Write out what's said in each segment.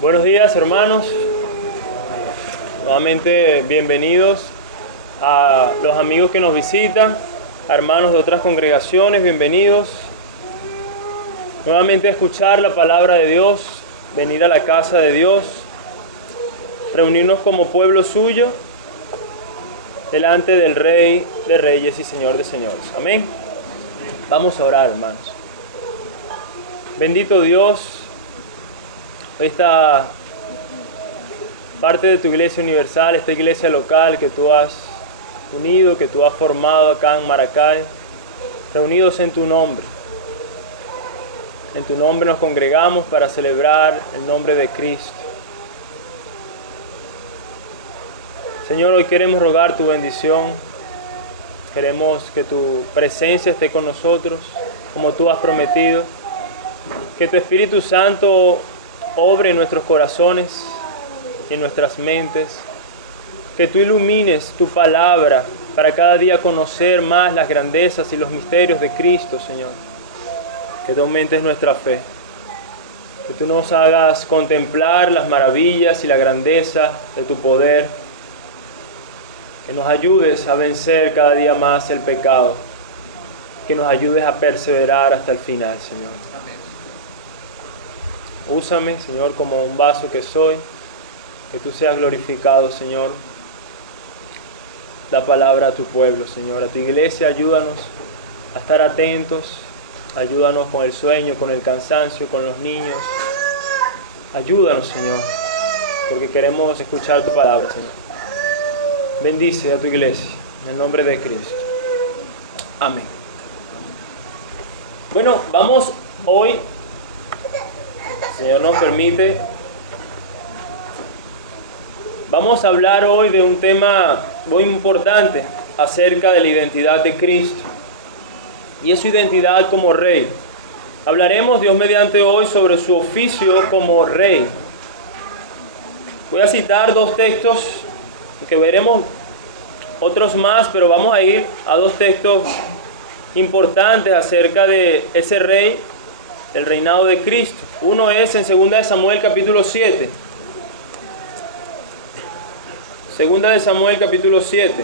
Buenos días, hermanos. Nuevamente bienvenidos a los amigos que nos visitan, a hermanos de otras congregaciones, bienvenidos. Nuevamente a escuchar la palabra de Dios, venir a la casa de Dios, reunirnos como pueblo suyo delante del Rey de Reyes y Señor de Señores. Amén. Vamos a orar, hermanos. Bendito Dios, esta parte de tu iglesia universal, esta iglesia local que tú has unido, que tú has formado acá en Maracay, reunidos en tu nombre. En tu nombre nos congregamos para celebrar el nombre de Cristo. Señor, hoy queremos rogar tu bendición. Queremos que tu presencia esté con nosotros, como tú has prometido. Que tu Espíritu Santo obre en nuestros corazones y en nuestras mentes. Que tú ilumines tu palabra para cada día conocer más las grandezas y los misterios de Cristo, Señor. Que tú aumentes nuestra fe. Que tú nos hagas contemplar las maravillas y la grandeza de tu poder. Que nos ayudes a vencer cada día más el pecado. Que nos ayudes a perseverar hasta el final, Señor. Úsame, Señor, como un vaso que soy. Que tú seas glorificado, Señor. Da palabra a tu pueblo, Señor. A tu iglesia, ayúdanos a estar atentos. Ayúdanos con el sueño, con el cansancio, con los niños. Ayúdanos, Señor, porque queremos escuchar tu palabra, Señor. Bendice a tu iglesia, en el nombre de Cristo. Amén. Bueno, vamos hoy, Señor nos permite, vamos a hablar hoy de un tema muy importante acerca de la identidad de Cristo y es su identidad como Rey. Hablaremos, Dios mediante, hoy sobre su oficio como Rey. Voy a citar dos textos que veremos otros más, pero vamos a ir a dos textos importantes acerca de ese Rey, el reinado de Cristo. Uno es en 2 de Samuel capítulo 7. 2 de Samuel capítulo 7.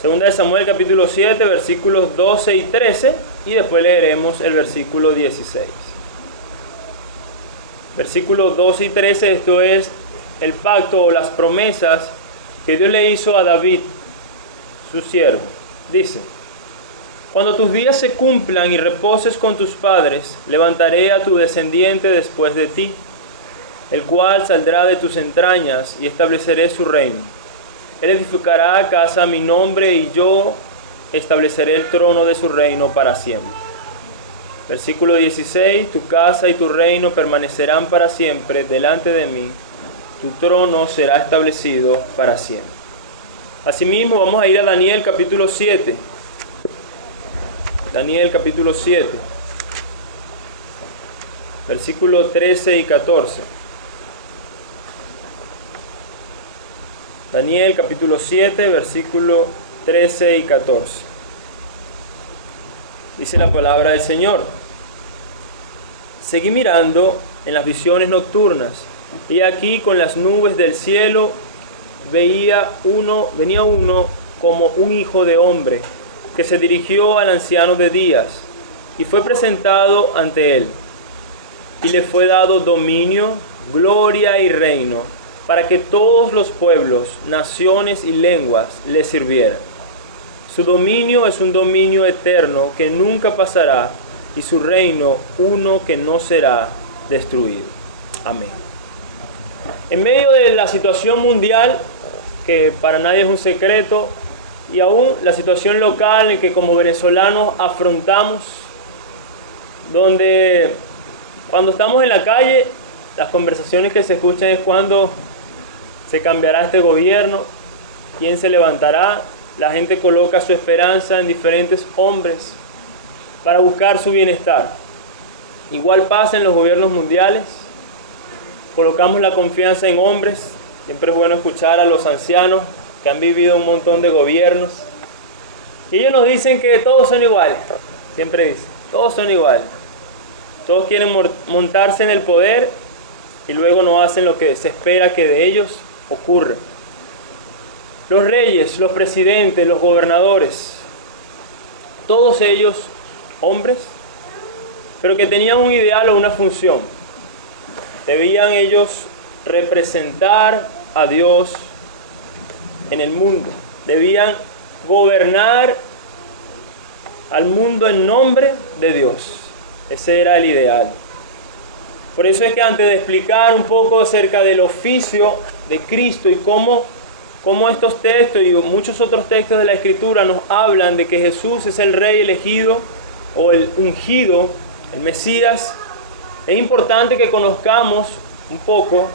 Segunda de Samuel capítulo 7, versículos 12 y 13, y después leeremos el versículo 16. Versículos 12 y 13, esto es el pacto o las promesas que Dios le hizo a David, su siervo. Dice: cuando tus días se cumplan y reposes con tus padres, levantaré a tu descendiente después de ti, el cual saldrá de tus entrañas, y estableceré su reino. Él edificará casa a mi nombre, y yo estableceré el trono de su reino para siempre. Versículo 16, tu casa y tu reino permanecerán para siempre delante de mí, tu trono será establecido para siempre. Asimismo, vamos a ir a Daniel capítulo 7. Daniel capítulo 7, versículo 13 y 14. Daniel capítulo 7, versículo 13 y 14. Dice la palabra del Señor: seguí mirando en las visiones nocturnas, y aquí con las nubes del cielo venía uno como un hijo de hombre, que se dirigió al anciano de días, y fue presentado ante él. Y le fue dado dominio, gloria y reino, para que todos los pueblos, naciones y lenguas le sirvieran. Su dominio es un dominio eterno que nunca pasará, y su reino uno que no será destruido. Amén. En medio de la situación mundial, que para nadie es un secreto, y aún la situación local en que como venezolanos afrontamos, donde cuando estamos en la calle, las conversaciones que se escuchan es cuándo se cambiará este gobierno, quién se levantará. La gente coloca su esperanza en diferentes hombres para buscar su bienestar. Igual pasa en los gobiernos mundiales. colocamos la confianza en hombres. Siempre es bueno escuchar a los ancianos que han vivido un montón de gobiernos. Y ellos nos dicen que todos son iguales. Siempre dicen, todos son iguales. Todos quieren montarse en el poder y luego no hacen lo que se espera que de ellos ocurra. Los reyes, los presidentes, los gobernadores, todos ellos hombres, pero que tenían un ideal o una función. Debían ellos representar a Dios en el mundo. Debían gobernar al mundo en nombre de Dios. Ese era el ideal. Por eso es que antes de explicar un poco acerca del oficio de Cristo y cómo estos textos y muchos otros textos de la Escritura nos hablan de que Jesús es el Rey elegido o el ungido, el Mesías, es importante que conozcamos un poco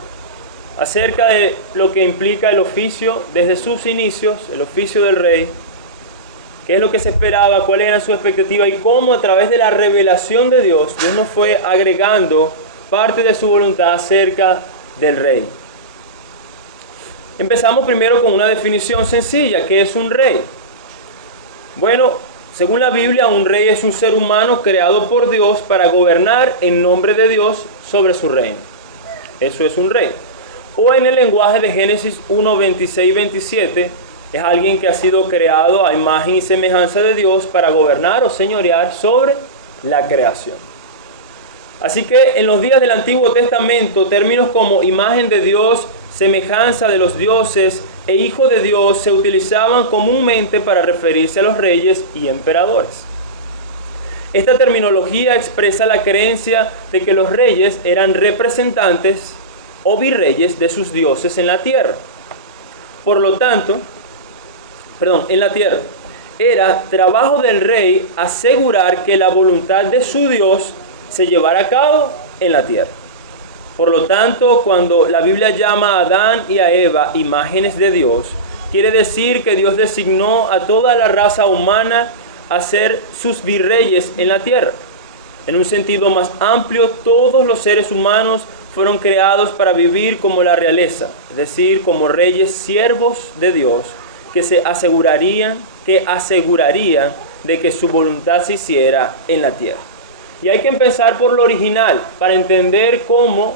acerca de lo que implica el oficio desde sus inicios, el oficio del Rey, qué es lo que se esperaba, cuál era su expectativa y cómo a través de la revelación de Dios nos fue agregando parte de su voluntad acerca del Rey. Empezamos primero con una definición sencilla. ¿Qué es un rey? Bueno, según la Biblia, un rey es un ser humano creado por Dios para gobernar en nombre de Dios sobre su reino. Eso es un rey. O en el lenguaje de Génesis 1, 26 y 27, es alguien que ha sido creado a imagen y semejanza de Dios para gobernar o señorear sobre la creación. Así que en los días del Antiguo Testamento, términos como imagen de Dios, semejanza de los dioses e hijo de Dios se utilizaban comúnmente para referirse a los reyes y emperadores. Esta terminología expresa la creencia de que los reyes eran representantes o virreyes de sus dioses en la tierra. Por lo tanto, en la tierra, era trabajo del rey asegurar que la voluntad de su Dios se llevara a cabo en la tierra. Por lo tanto, cuando la Biblia llama a Adán y a Eva imágenes de Dios, quiere decir que Dios designó a toda la raza humana a ser sus virreyes en la tierra. En un sentido más amplio, todos los seres humanos fueron creados para vivir como la realeza, es decir, como reyes siervos de Dios, que asegurarían de que su voluntad se hiciera en la tierra. Y hay que empezar por lo original para entender cómo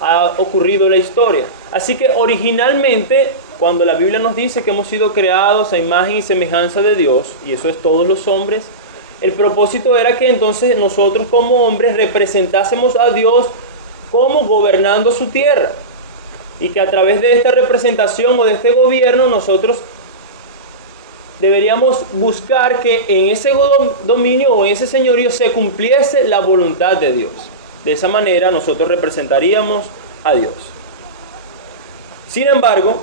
ha ocurrido la historia. Así que originalmente, cuando la Biblia nos dice que hemos sido creados a imagen y semejanza de Dios, y eso es todos los hombres, el propósito era que entonces nosotros como hombres representásemos a Dios como gobernando su tierra. Y que a través de esta representación o de este gobierno nosotros deberíamos buscar que en ese dominio o en ese señorío se cumpliese la voluntad de Dios. De esa manera nosotros representaríamos a Dios. Sin embargo,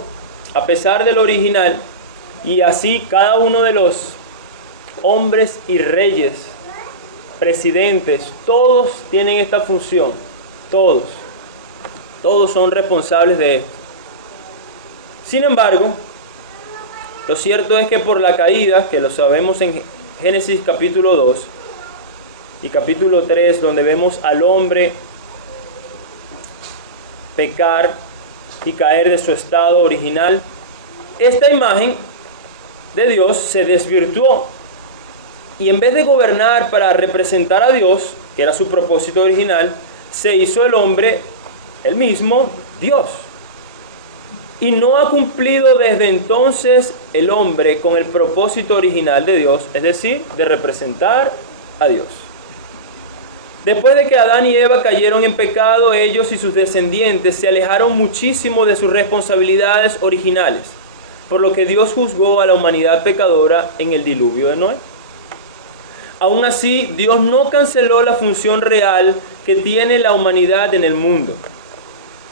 a pesar del original, y así cada uno de los hombres y reyes, presidentes, todos tienen esta función. Todos son responsables de esto. Sin embargo, lo cierto es que por la caída, que lo sabemos en Génesis capítulo 2 y capítulo 3, donde vemos al hombre pecar y caer de su estado original, esta imagen de Dios se desvirtuó. Y en vez de gobernar para representar a Dios, que era su propósito original, se hizo el hombre el mismo Dios. Y no ha cumplido desde entonces el hombre con el propósito original de Dios, es decir, de representar a Dios. Después de que Adán y Eva cayeron en pecado, ellos y sus descendientes se alejaron muchísimo de sus responsabilidades originales, por lo que Dios juzgó a la humanidad pecadora en el diluvio de Noé. Aún así, Dios no canceló la función real que tiene la humanidad en el mundo.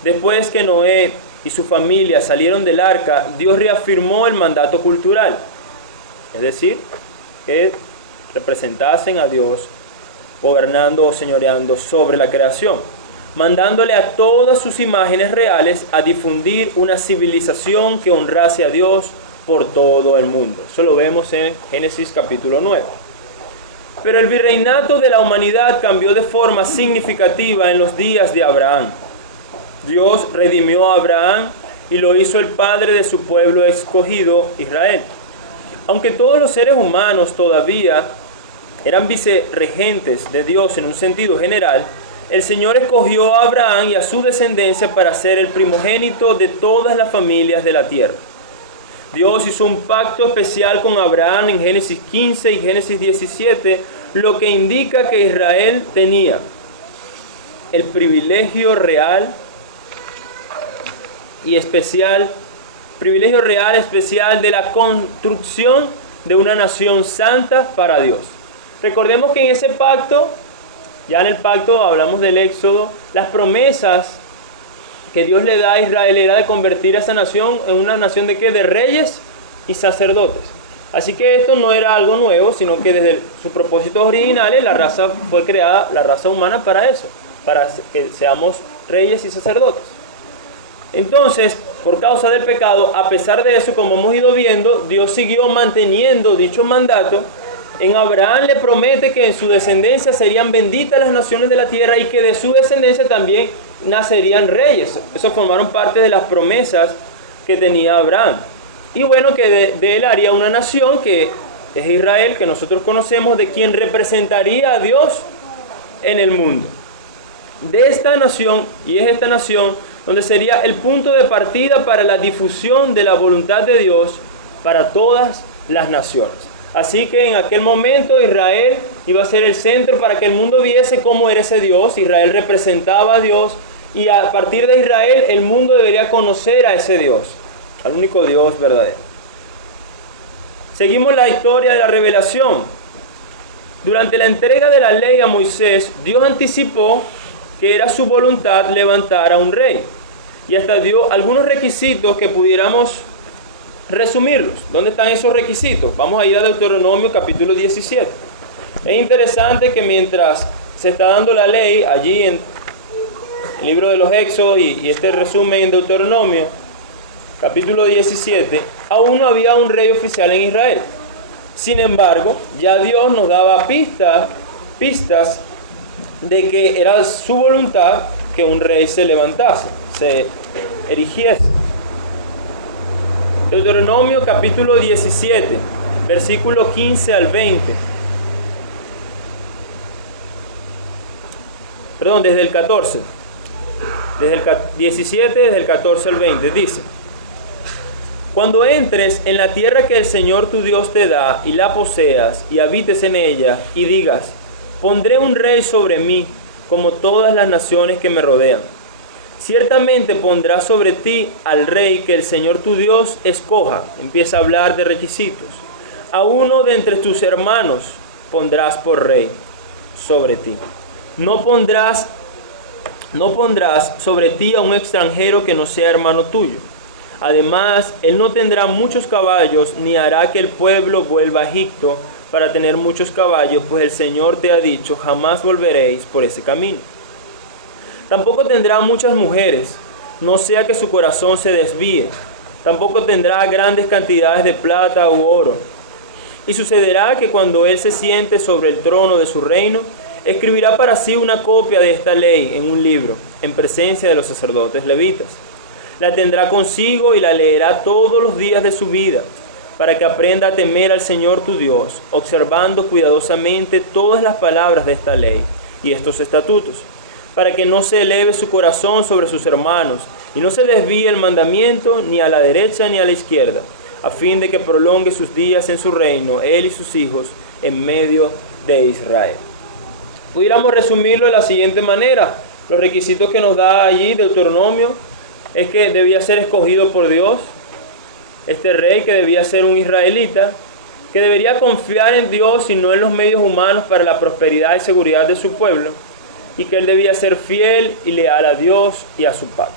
Después que Noé y su familia salieron del arca, Dios reafirmó el mandato cultural, es decir, que representasen a Dios gobernando o señoreando sobre la creación, mandándole a todas sus imágenes reales a difundir una civilización que honrase a Dios por todo el mundo. Eso lo vemos en Génesis capítulo 9. Pero el virreinato de la humanidad cambió de forma significativa en los días de Abraham. Dios redimió a Abraham y lo hizo el padre de su pueblo escogido, Israel. Aunque todos los seres humanos todavía eran vicerregentes de Dios en un sentido general, el Señor escogió a Abraham y a su descendencia para ser el primogénito de todas las familias de la tierra. Dios hizo un pacto especial con Abraham en Génesis 15 y Génesis 17, lo que indica que Israel tenía el privilegio real especial de la construcción de una nación santa para Dios. Recordemos que en ese pacto, ya en el pacto hablamos del Éxodo, las promesas que Dios le da a Israel era de convertir a esa nación en una nación de ¿qué? De reyes y sacerdotes. Así que esto no era algo nuevo, sino que desde sus propósitos originales la raza fue creada, la raza humana, para eso, para que seamos reyes y sacerdotes. Entonces, por causa del pecado, a pesar de eso, como hemos ido viendo, Dios siguió manteniendo dicho mandato. En Abraham le promete que en su descendencia serían benditas las naciones de la tierra y que de su descendencia también nacerían reyes. Eso formaron parte de las promesas que tenía Abraham. Y bueno, que de él haría una nación que es Israel, que nosotros conocemos, de quien representaría a Dios en el mundo. De esta nación, y es esta nación donde sería el punto de partida para la difusión de la voluntad de Dios para todas las naciones. Así que en aquel momento Israel iba a ser el centro para que el mundo viese cómo era ese Dios. Israel representaba a Dios y a partir de Israel el mundo debería conocer a ese Dios, al único Dios verdadero. Seguimos la historia de la revelación. Durante la entrega de la ley a Moisés, Dios anticipó que era su voluntad levantar a un rey. Y hasta dio algunos requisitos que pudiéramos resumirlos. ¿Dónde están esos requisitos? Vamos a ir a Deuteronomio capítulo 17. Es interesante que mientras se está dando la ley allí en el libro de los Éxodos y este resumen en Deuteronomio capítulo 17, aún no había un rey oficial en Israel. Sin embargo, ya Dios nos daba pistas de que era su voluntad que un rey se levantase, se erigiese. Deuteronomio capítulo 17, versículo 15 al 20. Perdón, desde el 14. Desde el 17, desde el 14 al 20, dice: Cuando entres en la tierra que el Señor tu Dios te da y la poseas y habites en ella y digas: pondré un rey sobre mí como todas las naciones que me rodean. Ciertamente pondrá sobre ti al rey que el Señor tu Dios escoja. Empieza a hablar de requisitos. A uno de entre tus hermanos pondrás por rey sobre ti. No pondrás sobre ti a un extranjero que no sea hermano tuyo. Además, él no tendrá muchos caballos, ni hará que el pueblo vuelva a Egipto para tener muchos caballos, pues el Señor te ha dicho: jamás volveréis por ese camino. Tampoco tendrá muchas mujeres, no sea que su corazón se desvíe. Tampoco tendrá grandes cantidades de plata u oro. Y sucederá que cuando él se siente sobre el trono de su reino, escribirá para sí una copia de esta ley en un libro, en presencia de los sacerdotes levitas. La tendrá consigo y la leerá todos los días de su vida, para que aprenda a temer al Señor tu Dios, observando cuidadosamente todas las palabras de esta ley y estos estatutos, para que no se eleve su corazón sobre sus hermanos, y no se desvíe el mandamiento ni a la derecha ni a la izquierda, a fin de que prolongue sus días en su reino, él y sus hijos, en medio de Israel. Pudiéramos resumirlo de la siguiente manera. Los requisitos que nos da allí Deuteronomio es que debía ser escogido por Dios, este rey que debía ser un israelita, que debería confiar en Dios y no en los medios humanos para la prosperidad y seguridad de su pueblo, y que él debía ser fiel y leal a Dios y a su pacto.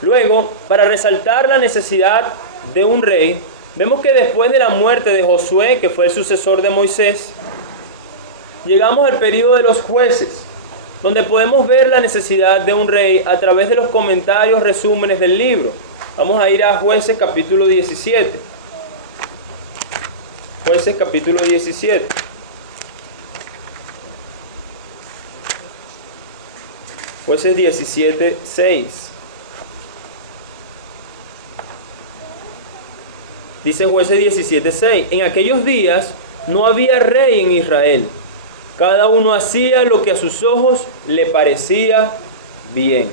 Luego, para resaltar la necesidad de un rey, vemos que después de la muerte de Josué, que fue el sucesor de Moisés, llegamos al periodo de los jueces, donde podemos ver la necesidad de un rey a través de los comentarios, resúmenes del libro. Vamos a ir a Jueces capítulo 17. Jueces capítulo 17. Jueces 17:6. Dice Jueces 17:6, en aquellos días no había rey en Israel. Cada uno hacía lo que a sus ojos le parecía bien.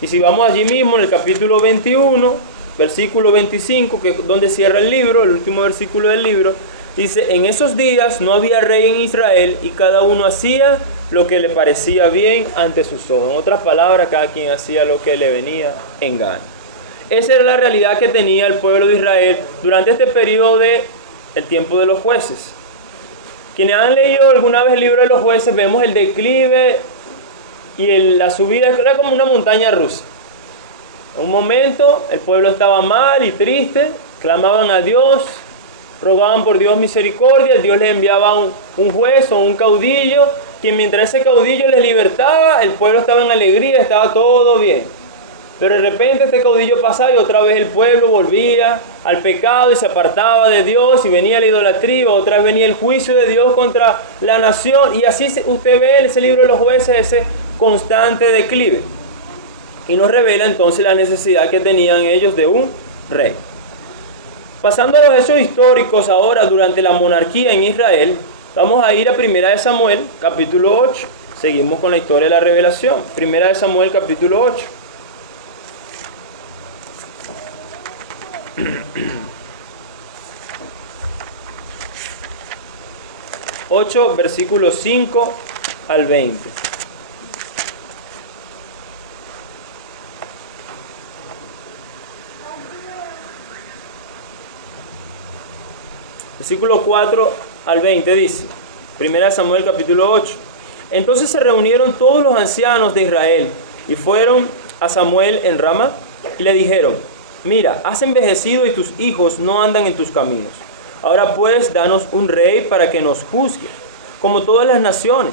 Y si vamos allí mismo en el capítulo 21, versículo 25, que es donde cierra el libro, el último versículo del libro, dice, en esos días no había rey en Israel y cada uno hacía lo que le parecía bien ante sus ojos. En otras palabras, cada quien hacía lo que le venía en gana. Esa era la realidad que tenía el pueblo de Israel durante este periodo del tiempo de los jueces. Quienes han leído alguna vez el libro de los jueces, vemos el declive y la subida, era como una montaña rusa. En un momento el pueblo estaba mal y triste, clamaban a Dios, rogaban por Dios misericordia, Dios les enviaba un juez o un caudillo, quien mientras ese caudillo les libertaba, el pueblo estaba en alegría, estaba todo bien. Pero de repente este caudillo pasaba y otra vez el pueblo volvía al pecado y se apartaba de Dios y venía la idolatría, otra vez venía el juicio de Dios contra la nación. Y así usted ve en ese libro de los jueces ese constante declive. Y nos revela entonces la necesidad que tenían ellos de un rey. Pasando a los hechos históricos ahora durante la monarquía en Israel, vamos a ir a 1 Samuel capítulo 8. Seguimos con la historia de la revelación. 1 Samuel capítulo 8. 8, versículos 5 al 20. Versículo 4 al 20 dice, 1 Samuel capítulo 8. Entonces se reunieron todos los ancianos de Israel y fueron a Samuel en Rama y le dijeron, mira, has envejecido y tus hijos no andan en tus caminos. Ahora pues, danos un rey para que nos juzgue, como todas las naciones.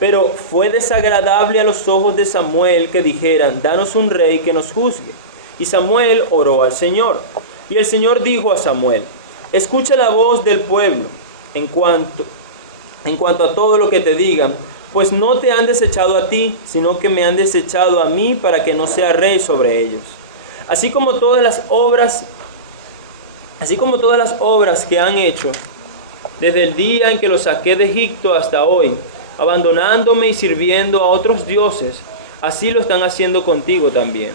Pero fue desagradable a los ojos de Samuel que dijeran, danos un rey que nos juzgue. Y Samuel oró al Señor. Y el Señor dijo a Samuel, escucha la voz del pueblo en cuanto a todo lo que te digan, pues no te han desechado a ti, sino que me han desechado a mí para que no sea rey sobre ellos. Así como todas las obras que han hecho desde el día en que los saqué de Egipto hasta hoy, abandonándome y sirviendo a otros dioses, así lo están haciendo contigo también.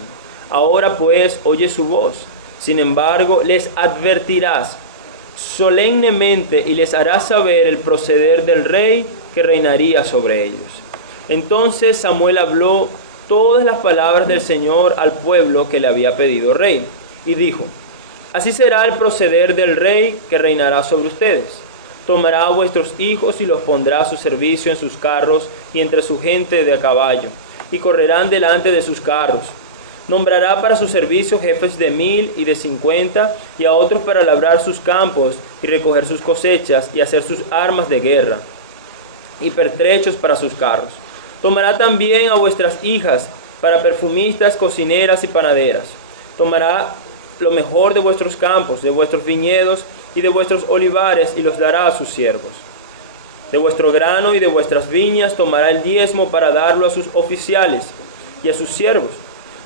Ahora pues oye su voz, sin embargo les advertirás solemnemente y les harás saber el proceder del rey que reinaría sobre ellos. Entonces Samuel habló todas las palabras del Señor al pueblo que le había pedido rey, y dijo, así será el proceder del rey que reinará sobre ustedes. Tomará a vuestros hijos y los pondrá a su servicio en sus carros y entre su gente de a caballo, y correrán delante de sus carros. Nombrará para su servicio jefes de 1000 y de 50, y a otros para labrar sus campos y recoger sus cosechas y hacer sus armas de guerra, y pertrechos para sus carros. Tomará también a vuestras hijas para perfumistas, cocineras y panaderas. Tomará lo mejor de vuestros campos, de vuestros viñedos y de vuestros olivares, y los dará a sus siervos. De vuestro grano y de vuestras viñas tomará el diezmo para darlo a sus oficiales y a sus siervos.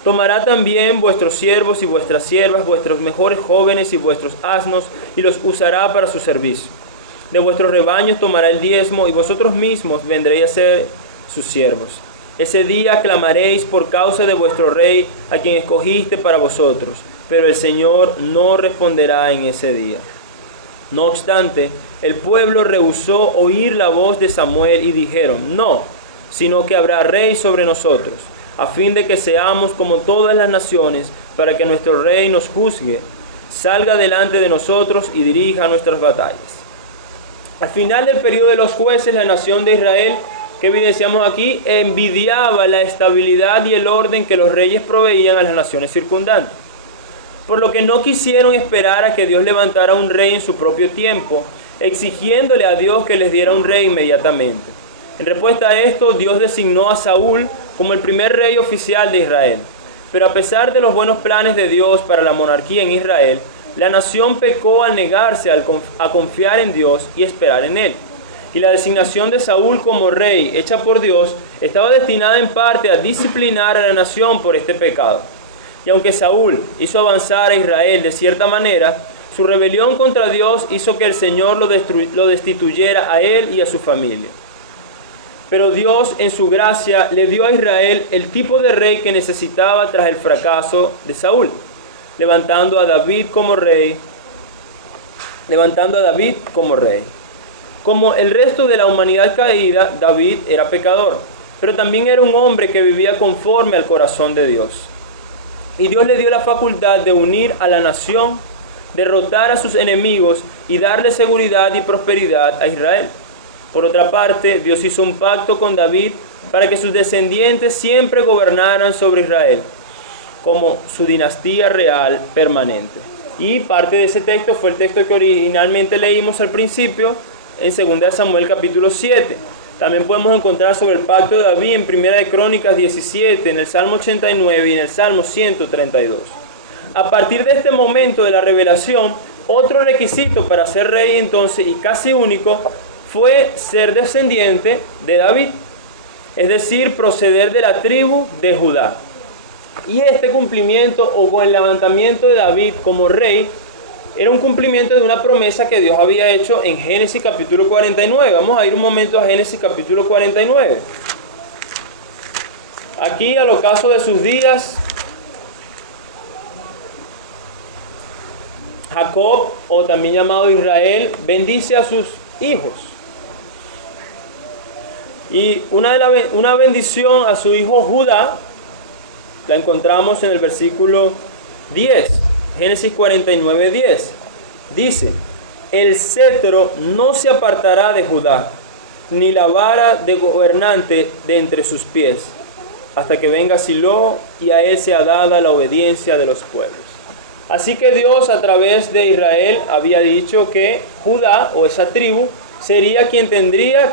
Tomará también vuestros siervos y vuestras siervas, vuestros mejores jóvenes y vuestros asnos, y los usará para su servicio. De vuestros rebaños tomará el diezmo, y vosotros mismos vendréis a ser sus siervos. Ese día clamaréis por causa de vuestro rey, a quien escogiste para vosotros, pero el Señor no responderá en ese día. No obstante, el pueblo rehusó oír la voz de Samuel y dijeron, no, sino que habrá rey sobre nosotros, a fin de que seamos como todas las naciones, para que nuestro rey nos juzgue, salga delante de nosotros y dirija nuestras batallas. Al final del periodo de los jueces, la nación de Israel, que evidenciamos aquí, envidiaba la estabilidad y el orden que los reyes proveían a las naciones circundantes, por lo que no quisieron esperar a que Dios levantara un rey en su propio tiempo, exigiéndole a Dios que les diera un rey inmediatamente. En respuesta a esto, Dios designó a Saúl como el primer rey oficial de Israel. Pero a pesar de los buenos planes de Dios para la monarquía en Israel, la nación pecó al negarse a confiar en Dios y esperar en Él. Y la designación de Saúl como rey, hecha por Dios, estaba destinada en parte a disciplinar a la nación por este pecado. Y aunque Saúl hizo avanzar a Israel de cierta manera, su rebelión contra Dios hizo que el Señor lo destituyera a él y a su familia. Pero Dios, en su gracia, le dio a Israel el tipo de rey que necesitaba tras el fracaso de Saúl, levantando a David como rey. Como el resto de la humanidad caída, David era pecador, pero también era un hombre que vivía conforme al corazón de Dios. Y Dios le dio la facultad de unir a la nación, derrotar a sus enemigos y darle seguridad y prosperidad a Israel. Por otra parte, Dios hizo un pacto con David para que sus descendientes siempre gobernaran sobre Israel, como su dinastía real permanente. Y parte de ese texto fue el texto que originalmente leímos al principio, en 2 Samuel capítulo 7. También podemos encontrar sobre el pacto de David en 1 de Crónicas 17, en el Salmo 89 y en el Salmo 132. A partir de este momento de la revelación, otro requisito para ser rey entonces, y casi único, fue ser descendiente de David, es decir, proceder de la tribu de Judá. Y este cumplimiento o el levantamiento de David como rey era un cumplimiento de una promesa que Dios había hecho en Génesis capítulo 49. Vamos a ir un momento a Génesis capítulo 49. Aquí, al ocaso de sus días, Jacob, o también llamado Israel, bendice a sus hijos. Y una bendición a su hijo Judá la encontramos en el versículo 10, Génesis 49, 10. Dice: el cetro no se apartará de Judá, ni la vara de gobernante de entre sus pies, hasta que venga Silo y a él sea dada la obediencia de los pueblos. Así que Dios, a través de Israel, había dicho que Judá, o esa tribu, sería quien tendría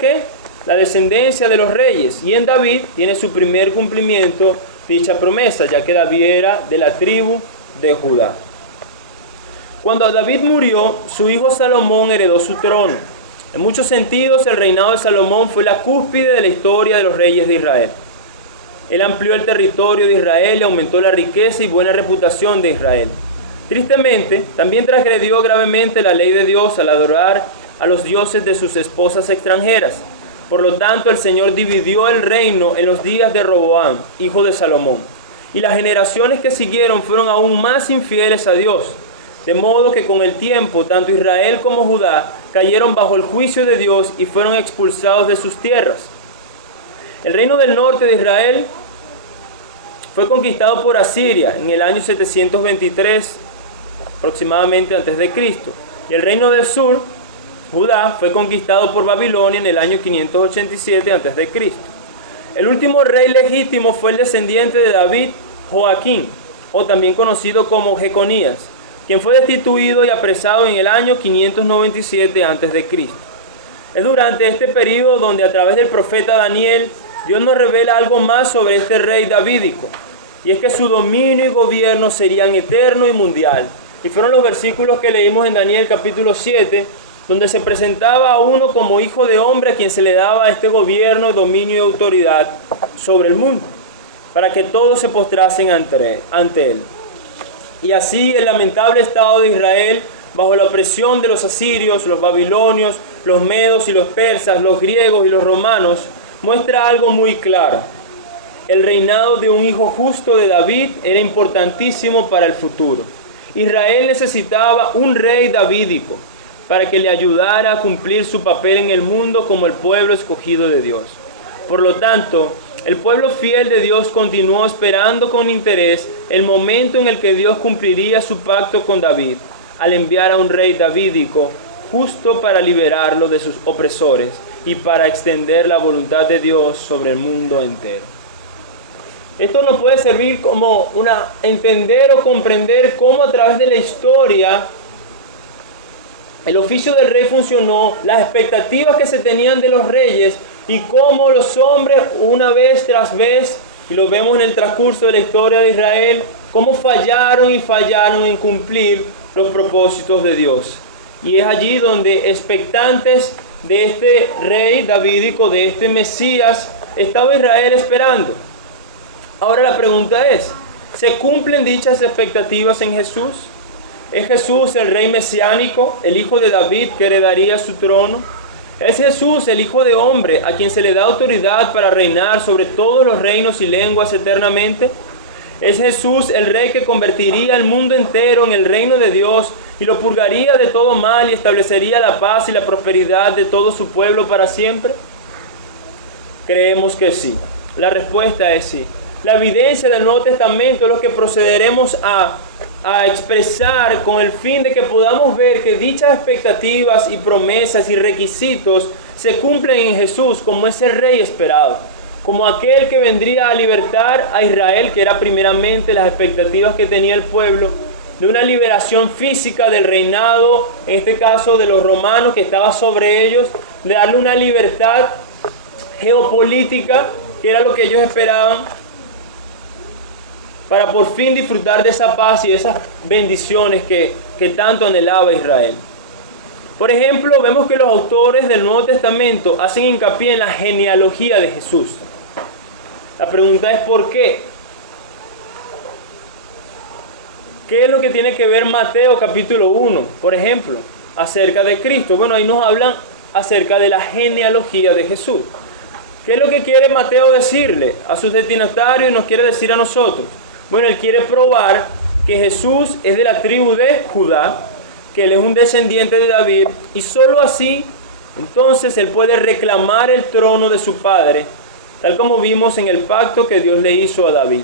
la descendencia de los reyes. Y en David tiene su primer cumplimiento dicha promesa, ya que David era de la tribu de Judá. Cuando David murió, su hijo Salomón heredó su trono. En muchos sentidos, el reinado de Salomón fue la cúspide de la historia de los reyes de Israel. Él amplió el territorio de Israel y aumentó la riqueza y buena reputación de Israel. Tristemente, también transgredió gravemente la ley de Dios al adorar a los dioses de sus esposas extranjeras. Por lo tanto, el Señor dividió el reino en los días de Roboam, hijo de Salomón. Y las generaciones que siguieron fueron aún más infieles a Dios. De modo que con el tiempo, tanto Israel como Judá cayeron bajo el juicio de Dios y fueron expulsados de sus tierras. El reino del norte de Israel fue conquistado por Asiria en el año 723 aproximadamente antes de Cristo. Y el reino del sur, Judá, fue conquistado por Babilonia en el año 587 antes de Cristo. El último rey legítimo fue el descendiente de David, Joaquín, o también conocido como Jeconías, quien fue destituido y apresado en el año 597 a.C. Es durante este periodo donde a través del profeta Daniel, Dios nos revela algo más sobre este rey davídico, y es que su dominio y gobierno serían eterno y mundial. Y fueron los versículos que leímos en Daniel capítulo 7, donde se presentaba a uno como hijo de hombre a quien se le daba este gobierno, dominio y autoridad sobre el mundo, para que todos se postrasen ante él. Y así el lamentable estado de Israel, bajo la opresión de los asirios, los babilonios, los medos y los persas, los griegos y los romanos, muestra algo muy claro. El reinado de un hijo justo de David era importantísimo para el futuro. Israel necesitaba un rey davídico para que le ayudara a cumplir su papel en el mundo como el pueblo escogido de Dios. Por lo tanto, el pueblo fiel de Dios continuó esperando con interés el momento en el que Dios cumpliría su pacto con David, al enviar a un rey davídico justo para liberarlo de sus opresores y para extender la voluntad de Dios sobre el mundo entero. Esto nos puede servir como entender o comprender cómo a través de la historia el oficio del rey funcionó, las expectativas que se tenían de los reyes y cómo los hombres una vez tras vez, y lo vemos en el transcurso de la historia de Israel, cómo fallaron en cumplir los propósitos de Dios. Y es allí donde, expectantes de este rey davídico, de este Mesías, estaba Israel esperando. Ahora la pregunta es, ¿se cumplen dichas expectativas en Jesús? ¿Es Jesús el rey mesiánico, el hijo de David que heredaría su trono? ¿Es Jesús el hijo de hombre a quien se le da autoridad para reinar sobre todos los reinos y lenguas eternamente? ¿Es Jesús el rey que convertiría el mundo entero en el reino de Dios y lo purgaría de todo mal y establecería la paz y la prosperidad de todo su pueblo para siempre? Creemos que sí. La respuesta es sí. La evidencia del Nuevo Testamento es lo que procederemos a expresar con el fin de que podamos ver que dichas expectativas y promesas y requisitos se cumplen en Jesús como ese rey esperado, como aquel que vendría a libertar a Israel, que era primeramente las expectativas que tenía el pueblo, de una liberación física del reinado, en este caso de los romanos que estaba sobre ellos, de darle una libertad geopolítica, que era lo que ellos esperaban, para por fin disfrutar de esa paz y de esas bendiciones que tanto anhelaba Israel. Por ejemplo, vemos que los autores del Nuevo Testamento hacen hincapié en la genealogía de Jesús. La pregunta es ¿por qué? ¿Qué es lo que tiene que ver Mateo capítulo 1, por ejemplo, acerca de Cristo? Bueno, ahí nos hablan acerca de la genealogía de Jesús. ¿Qué es lo que quiere Mateo decirle a sus destinatarios y nos quiere decir a nosotros? Bueno, él quiere probar que Jesús es de la tribu de Judá, que él es un descendiente de David, y solo así, entonces, él puede reclamar el trono de su padre, tal como vimos en el pacto que Dios le hizo a David.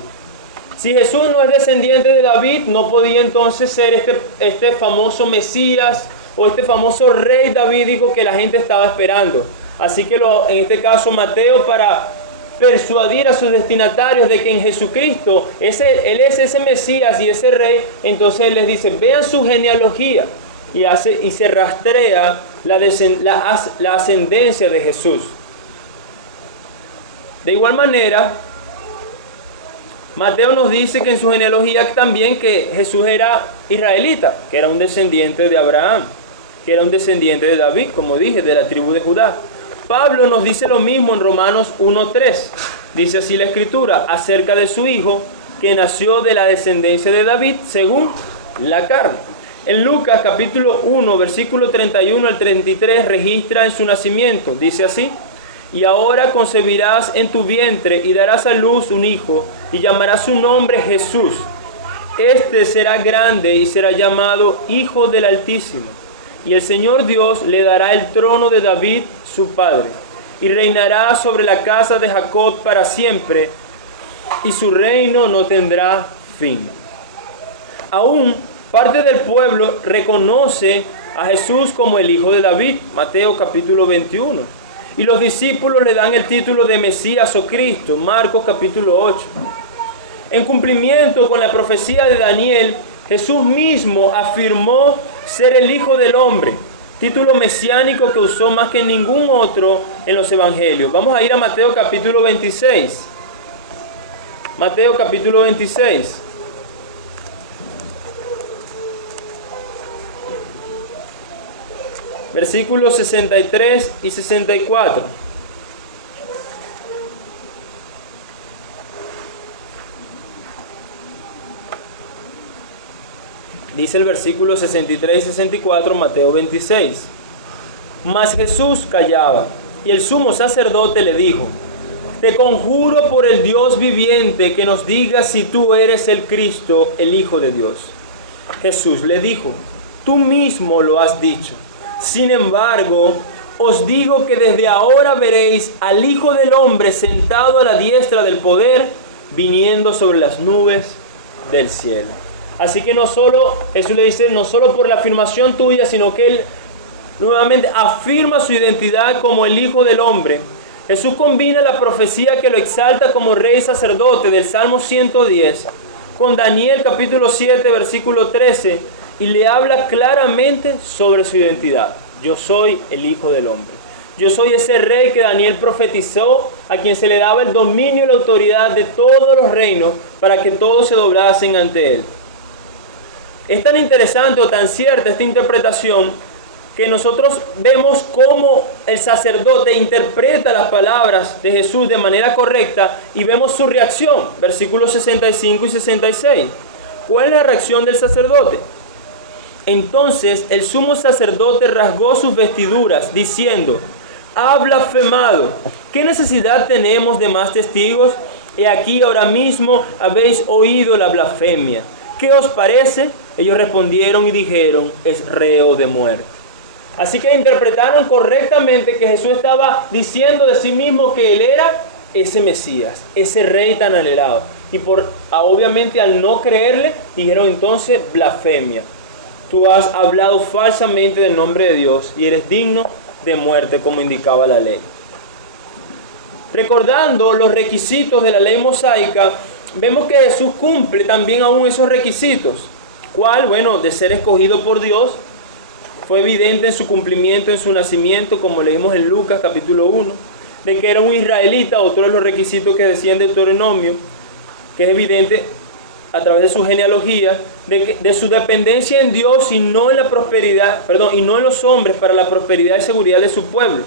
Si Jesús no es descendiente de David, no podía entonces ser este famoso Mesías o este famoso rey davídico que la gente estaba esperando. Así que en este caso Mateo, para persuadir a sus destinatarios de que en Jesucristo Él es ese Mesías y ese rey, entonces Él les dice, vean su genealogía, y se rastrea la ascendencia de Jesús. De igual manera, Mateo nos dice que en su genealogía también que Jesús era israelita, que era un descendiente de Abraham, que era un descendiente de David, como dije, de la tribu de Judá. Pablo nos dice lo mismo en Romanos 1:3. Dice así la Escritura acerca de su hijo que nació de la descendencia de David según la carne. En Lucas capítulo 1, versículo 31 al 33 registra en su nacimiento. Dice así: y ahora concebirás en tu vientre y darás a luz un hijo y llamarás su nombre Jesús. Este será grande y será llamado Hijo del Altísimo. Y el Señor Dios le dará el trono de David, su padre, y reinará sobre la casa de Jacob para siempre, y su reino no tendrá fin. Aún parte del pueblo reconoce a Jesús como el Hijo de David, Mateo capítulo 21. Y los discípulos le dan el título de Mesías o Cristo, Marcos capítulo 8. En cumplimiento con la profecía de Daniel, Jesús mismo afirmó ser el Hijo del Hombre, título mesiánico que usó más que ningún otro en los evangelios. Vamos a ir a Mateo capítulo 26. Mateo capítulo 26. Versículos 63 y 64. Dice el versículo 63 y 64, Mateo 26. Mas Jesús callaba, y el sumo sacerdote le dijo: te conjuro por el Dios viviente que nos digas si tú eres el Cristo, el Hijo de Dios. Jesús le dijo: tú mismo lo has dicho. Sin embargo, os digo que desde ahora veréis al Hijo del Hombre sentado a la diestra del poder, viniendo sobre las nubes del cielo. Así que Jesús le dice, no solo por la afirmación tuya, sino que Él nuevamente afirma su identidad como el Hijo del Hombre. Jesús combina la profecía que lo exalta como rey sacerdote del Salmo 110 con Daniel capítulo 7, versículo 13, y le habla claramente sobre su identidad. Yo soy el Hijo del Hombre. Yo soy ese rey que Daniel profetizó, a quien se le daba el dominio y la autoridad de todos los reinos para que todos se doblasen ante Él. Es tan interesante o tan cierta esta interpretación que nosotros vemos cómo el sacerdote interpreta las palabras de Jesús de manera correcta y vemos su reacción, versículos 65 y 66. ¿Cuál es la reacción del sacerdote? Entonces el sumo sacerdote rasgó sus vestiduras, diciendo: ha blasfemado. ¿Qué necesidad tenemos de más testigos? He aquí ahora mismo habéis oído la blasfemia. ¿Qué os parece? Ellos respondieron y dijeron: es reo de muerte. Así que interpretaron correctamente que Jesús estaba diciendo de sí mismo que él era ese Mesías, ese rey tan anhelado. Y obviamente al no creerle, dijeron entonces: blasfemia. Tú has hablado falsamente del nombre de Dios y eres digno de muerte, como indicaba la ley. Recordando los requisitos de la ley mosaica, vemos que Jesús cumple también aún esos requisitos. ¿Cuál? Bueno, de ser escogido por Dios. Fue evidente en su cumplimiento, en su nacimiento, como leímos en Lucas capítulo 1, de que era un israelita, otro de los requisitos que decía en Deuteronomio, que es evidente a través de su genealogía, de su dependencia en Dios y no en la prosperidad, y no en los hombres para la prosperidad y seguridad de su pueblo.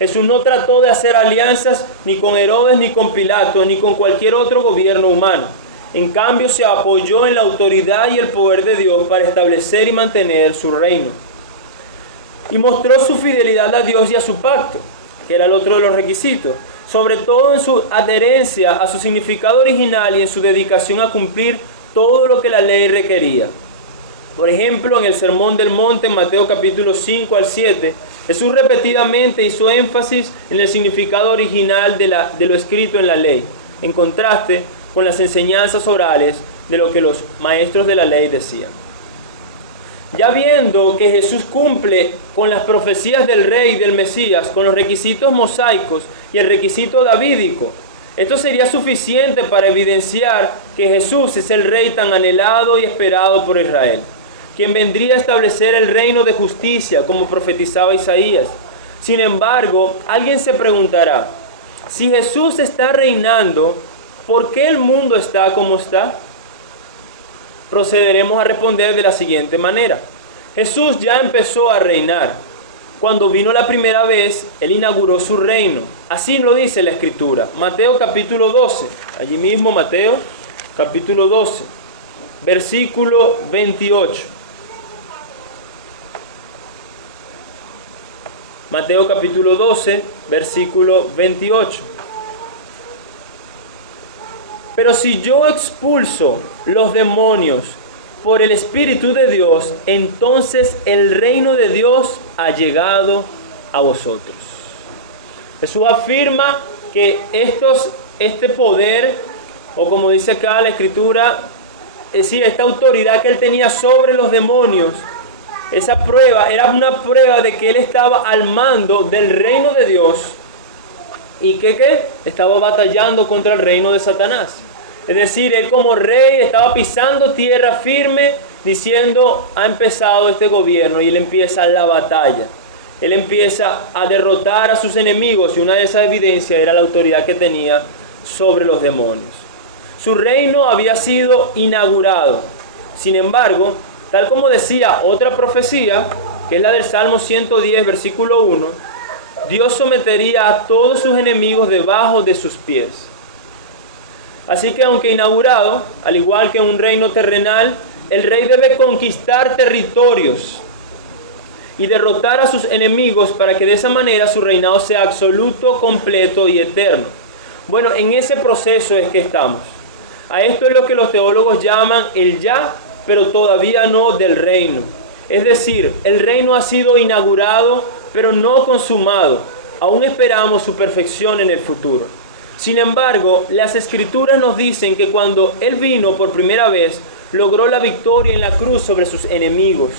Jesús no trató de hacer alianzas ni con Herodes, ni con Pilato, ni con cualquier otro gobierno humano. En cambio, se apoyó en la autoridad y el poder de Dios para establecer y mantener su reino. Y mostró su fidelidad a Dios y a su pacto, que era el otro de los requisitos, sobre todo en su adherencia a su significado original y en su dedicación a cumplir todo lo que la ley requería. Por ejemplo, en el Sermón del Monte, en Mateo capítulo 5 al 7, Jesús repetidamente hizo énfasis en el significado original de lo escrito en la ley, en contraste con las enseñanzas orales de lo que los maestros de la ley decían. Ya viendo que Jesús cumple con las profecías del rey y del Mesías, con los requisitos mosaicos y el requisito davídico, esto sería suficiente para evidenciar que Jesús es el rey tan anhelado y esperado por Israel, quien vendría a establecer el reino de justicia, como profetizaba Isaías. Sin embargo, alguien se preguntará: si Jesús está reinando, ¿por qué el mundo está como está? Procederemos a responder de la siguiente manera. Jesús ya empezó a reinar. Cuando vino la primera vez, Él inauguró su reino. Así lo dice la Escritura. Mateo capítulo 12. Allí mismo Mateo capítulo 12, versículo 28. Mateo capítulo 12, versículo 28. Pero si yo expulso los demonios por el Espíritu de Dios, entonces el reino de Dios ha llegado a vosotros. Jesús afirma que este poder, o como dice acá la Escritura, es decir, esta autoridad que Él tenía sobre los demonios, esa prueba era una prueba de que Él estaba al mando del reino de Dios y que estaba batallando contra el reino de Satanás. Es decir, Él como rey estaba pisando tierra firme, diciendo: ha empezado este gobierno, y Él empieza la batalla. Él empieza a derrotar a sus enemigos, y una de esas evidencias era la autoridad que tenía sobre los demonios. Su reino había sido inaugurado. Sin embargo, tal como decía otra profecía, que es la del Salmo 110, versículo 1, Dios sometería a todos sus enemigos debajo de sus pies. Así que aunque inaugurado, al igual que un reino terrenal, el rey debe conquistar territorios y derrotar a sus enemigos para que de esa manera su reinado sea absoluto, completo y eterno. Bueno, en ese proceso es que estamos. A esto es lo que los teólogos llaman el ya, pero todavía no del reino. Es decir, el reino ha sido inaugurado, pero no consumado. Aún esperamos su perfección en el futuro. Sin embargo, las Escrituras nos dicen que cuando Él vino por primera vez, logró la victoria en la cruz sobre sus enemigos.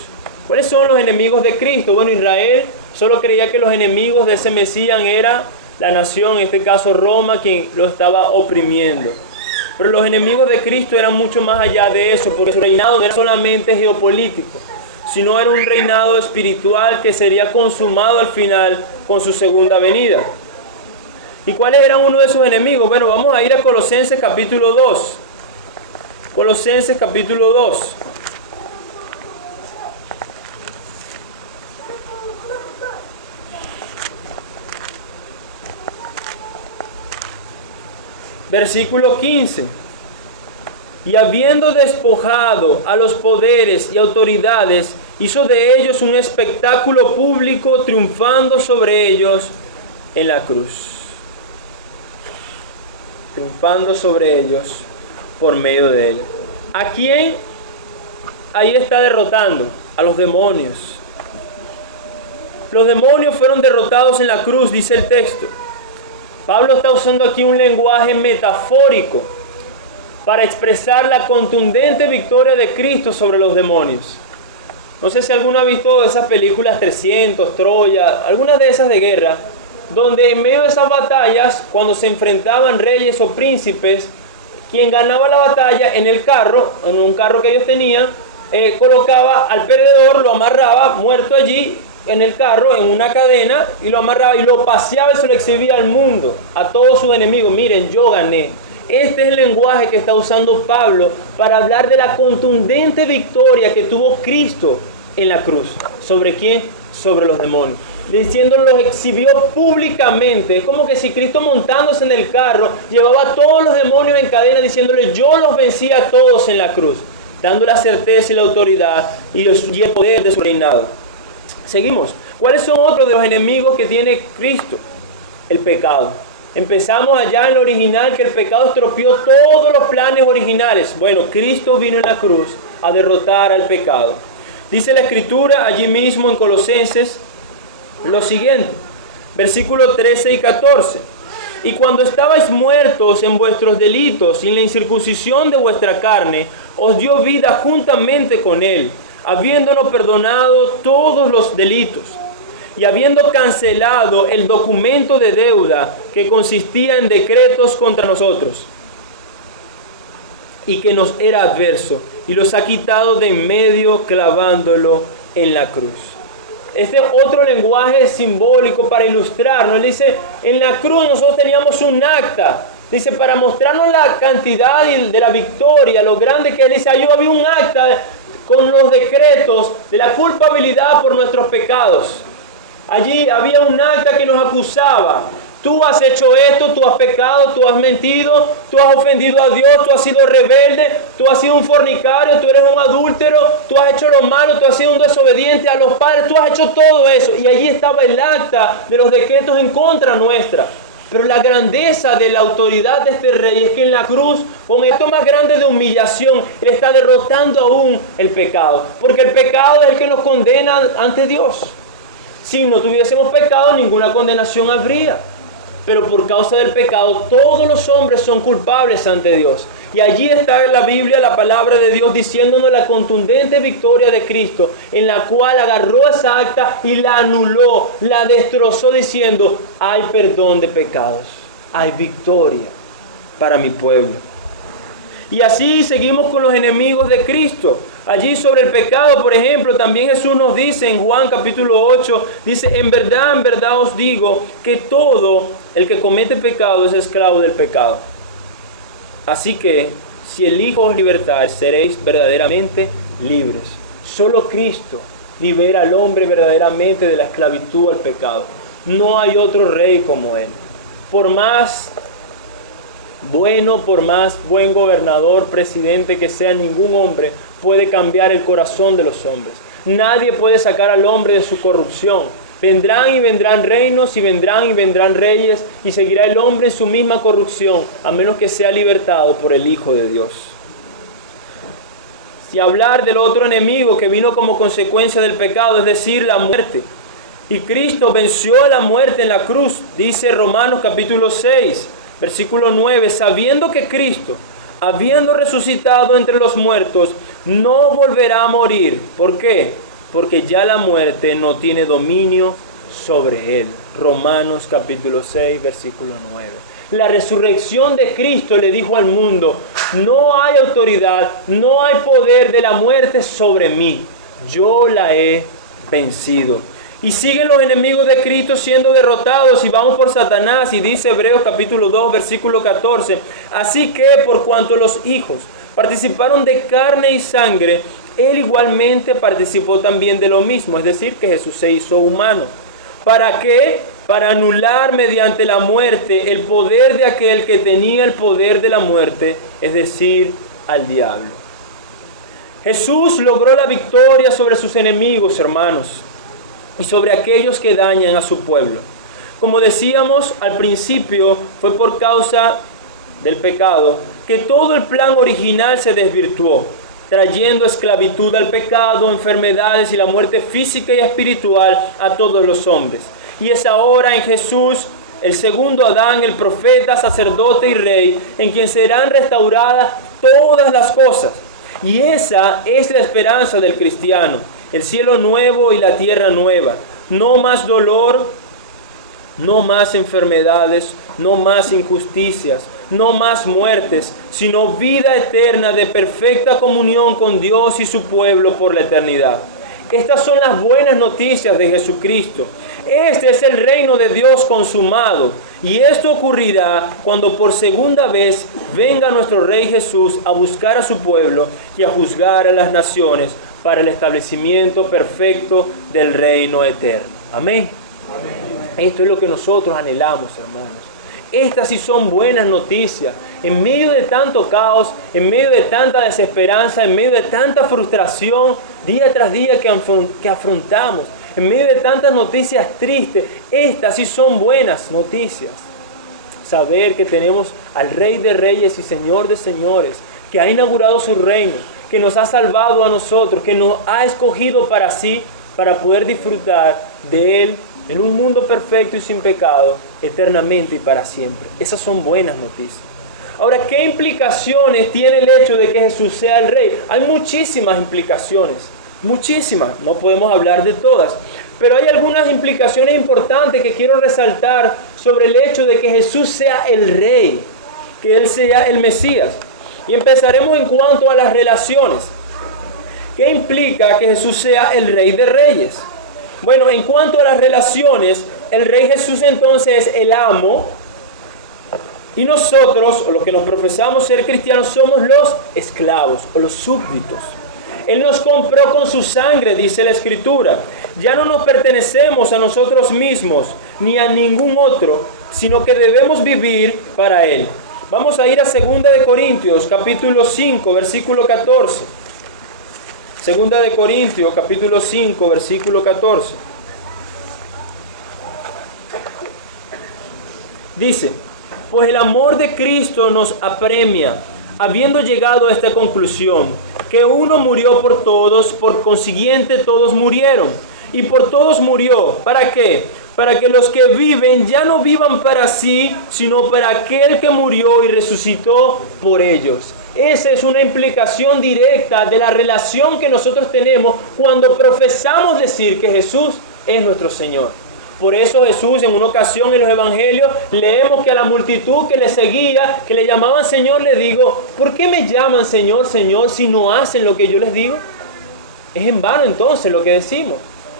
¿Cuáles son los enemigos de Cristo? Bueno, Israel solo creía que los enemigos de ese Mesías era la nación, en este caso Roma, quien lo estaba oprimiendo. Pero los enemigos de Cristo eran mucho más allá de eso, porque su reinado no era solamente geopolítico, sino era un reinado espiritual que sería consumado al final con su segunda venida. ¿Y cuáles eran uno de sus enemigos? Bueno, vamos a ir a Colosenses capítulo 2. Colosenses capítulo 2. Versículo 15. Y habiendo despojado a los poderes y autoridades, hizo de ellos un espectáculo público, triunfando sobre ellos en la cruz. Triunfando sobre ellos por medio de él. ¿A quién? Ahí está derrotando a los demonios. Los demonios fueron derrotados en la cruz, dice el texto. Pablo está usando aquí un lenguaje metafórico para expresar la contundente victoria de Cristo sobre los demonios. No sé si alguno ha visto esas películas 300, Troya, algunas de esas de guerra, donde en medio de esas batallas, cuando se enfrentaban reyes o príncipes, quien ganaba la batalla en el carro, en un carro que ellos tenían, colocaba al perdedor, lo amarraba muerto allí en el carro, en una cadena, y lo amarraba y lo paseaba y se lo exhibía al mundo, a todos sus enemigos. Miren, yo gané. Este es el lenguaje que está usando Pablo para hablar de la contundente victoria que tuvo Cristo en la cruz. ¿Sobre quién? Sobre los demonios. Diciéndolo, los exhibió públicamente. Es como que si Cristo, montándose en el carro, llevaba a todos los demonios en cadena, diciéndole: yo los vencí a todos en la cruz, dando la certeza y la autoridad y el poder de su reinado. Seguimos. ¿Cuáles son otros de los enemigos que tiene Cristo? El pecado. Empezamos allá en lo original, que el pecado estropeó todos los planes originales. Bueno, Cristo vino en la cruz a derrotar al pecado. Dice la Escritura allí mismo en Colosenses lo siguiente, versículos 13 y 14. Y cuando estabais muertos en vuestros delitos y en la incircuncisión de vuestra carne, os dio vida juntamente con él, habiéndonos perdonado todos los delitos, y habiendo cancelado el documento de deuda que consistía en decretos contra nosotros, y que nos era adverso, y los ha quitado de en medio, clavándolo en la cruz. Este es otro lenguaje simbólico para ilustrarnos. Él dice, en la cruz nosotros teníamos un acta. Dice, para mostrarnos la cantidad de la victoria, lo grande que él dice, yo había un acta con los decretos de la culpabilidad por nuestros pecados. Allí había un acta que nos acusaba. Tú has hecho esto, tú has pecado, tú has mentido, tú has ofendido a Dios, tú has sido rebelde, tú has sido un fornicario, tú eres un adúltero, tú has hecho lo malo, tú has sido un desobediente a los padres, tú has hecho todo eso. Y allí estaba el acta de los decretos en contra nuestra. Pero la grandeza de la autoridad de este rey es que en la cruz, con esto más grande de humillación, él está derrotando aún el pecado. Porque el pecado es el que nos condena ante Dios. Si no tuviésemos pecado, ninguna condenación habría. Pero por causa del pecado, todos los hombres son culpables ante Dios. Y allí está en la Biblia la palabra de Dios diciéndonos la contundente victoria de Cristo, en la cual agarró esa acta y la anuló, la destrozó diciendo, hay perdón de pecados, hay victoria para mi pueblo. Y así seguimos con los enemigos de Cristo. Allí sobre el pecado, por ejemplo, también Jesús nos dice en Juan capítulo 8, dice, en verdad os digo que todo el que comete pecado es esclavo del pecado. Así que, si el Hijo os libertar, seréis verdaderamente libres. Solo Cristo libera al hombre verdaderamente de la esclavitud al pecado. No hay otro rey como Él. Por más bueno, por más buen gobernador, presidente que sea, ningún hombre puede cambiar el corazón de los hombres. Nadie puede sacar al hombre de su corrupción. Vendrán y vendrán reinos y vendrán reyes y seguirá el hombre en su misma corrupción a menos que sea libertado por el Hijo de Dios. Si hablar del otro enemigo que vino como consecuencia del pecado, es decir, la muerte. Y Cristo venció a la muerte en la cruz, dice Romanos capítulo 6, versículo 9, sabiendo que Cristo, habiendo resucitado entre los muertos, no volverá a morir. ¿Por qué? Porque ya la muerte no tiene dominio sobre él. Romanos capítulo 6, versículo 9. La resurrección de Cristo le dijo al mundo, no hay autoridad, no hay poder de la muerte sobre mí. Yo la he vencido. Y siguen los enemigos de Cristo siendo derrotados y vamos por Satanás. Y dice Hebreos capítulo 2, versículo 14. Así que por cuanto los hijos participaron de carne y sangre, Él igualmente participó también de lo mismo. Es decir, que Jesús se hizo humano. ¿Para qué? para anular mediante la muerte el poder de aquel que tenía el poder de la muerte, es decir, al diablo. Jesús logró la victoria sobre sus enemigos, hermanos, y sobre aquellos que dañan a su pueblo. Como decíamos al principio, fue por causa del pecado que todo el plan original se desvirtuó, trayendo esclavitud al pecado, enfermedades y la muerte física y espiritual a todos los hombres. Y es ahora en Jesús, el segundo Adán, el profeta, sacerdote y rey, en quien serán restauradas todas las cosas. Y esa es la esperanza del cristiano, el cielo nuevo y la tierra nueva. No más dolor, no más enfermedades, no más injusticias, no más muertes, sino vida eterna de perfecta comunión con Dios y su pueblo por la eternidad. Estas son las buenas noticias de Jesucristo. Este es el reino de Dios consumado. Y esto ocurrirá cuando por segunda vez venga nuestro Rey Jesús a buscar a su pueblo y a juzgar a las naciones para el establecimiento perfecto del reino eterno. Amén. Esto es lo que nosotros anhelamos, hermanos. Estas sí son buenas noticias. En medio de tanto caos, en medio de tanta desesperanza, en medio de tanta frustración, día tras día que afrontamos, en medio de tantas noticias tristes, estas sí son buenas noticias. Saber que tenemos al Rey de Reyes y Señor de Señores, que ha inaugurado su reino, que nos ha salvado a nosotros, que nos ha escogido para sí, para poder disfrutar de Él en un mundo perfecto y sin pecado, eternamente y para siempre. Esas son buenas noticias. Ahora, ¿qué implicaciones tiene el hecho de que Jesús sea el Rey? Hay muchísimas implicaciones, muchísimas, no podemos hablar de todas, pero hay algunas implicaciones importantes que quiero resaltar sobre el hecho de que Jesús sea el Rey, que Él sea el Mesías. Y empezaremos en cuanto a las relaciones. ¿Qué implica que Jesús sea el Rey de Reyes? Bueno, en cuanto a las relaciones, el Rey Jesús entonces es el amo y nosotros, o los que nos profesamos ser cristianos, somos los esclavos o los súbditos. Él nos compró con su sangre, dice la Escritura. Ya no nos pertenecemos a nosotros mismos ni a ningún otro, sino que debemos vivir para Él. Vamos a ir a 2 de Corintios, capítulo 5, versículo 14. 2 de Corintios, capítulo 5, versículo 14. Dice: pues el amor de Cristo nos apremia, habiendo llegado a esta conclusión, que uno murió por todos, por consiguiente todos murieron. Y por todos murió. ¿Para qué? Para que los que viven ya no vivan para sí, sino para aquel que murió y resucitó por ellos. Esa es una implicación directa de la relación que nosotros tenemos cuando profesamos decir que Jesús es nuestro Señor. Por eso Jesús, en una ocasión en los evangelios, leemos que a la multitud que le seguía, que le llamaban Señor, le digo: ¿por qué me llaman Señor, Señor, si no hacen lo que yo les digo? Es en vano entonces lo que decimos.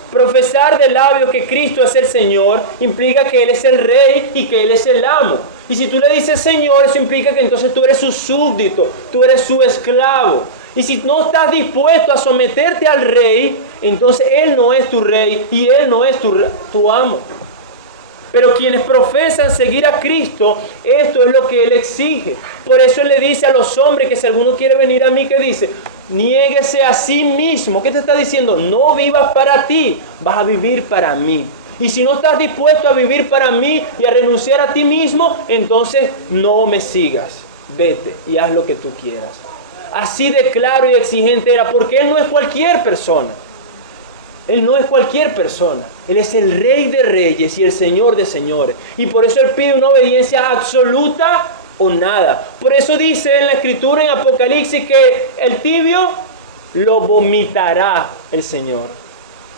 Profesar de labios que Cristo es el Señor implica que Él es el Rey y que Él es el amo. Y si tú le dices Señor, eso implica que entonces tú eres su súbdito, tú eres su esclavo. Y si no estás dispuesto a someterte al Rey, entonces Él no es tu Rey y Él no es tu amo. Pero quienes profesan seguir a Cristo, esto es lo que Él exige. Por eso Él le dice a los hombres que si alguno quiere venir a mí, ¿qué dice? Niéguese a sí mismo. ¿Qué te está diciendo? No vivas para ti, vas a vivir para mí. Y si no estás dispuesto a vivir para mí y a renunciar a ti mismo, entonces no me sigas. Vete y haz lo que tú quieras. Así de claro y exigente era, porque Él no es cualquier persona. Él no es cualquier persona. Él es el Rey de Reyes y el Señor de Señores. Y por eso Él pide una obediencia absoluta o nada. Por eso dice en la Escritura, en Apocalipsis, que el tibio lo vomitará el Señor.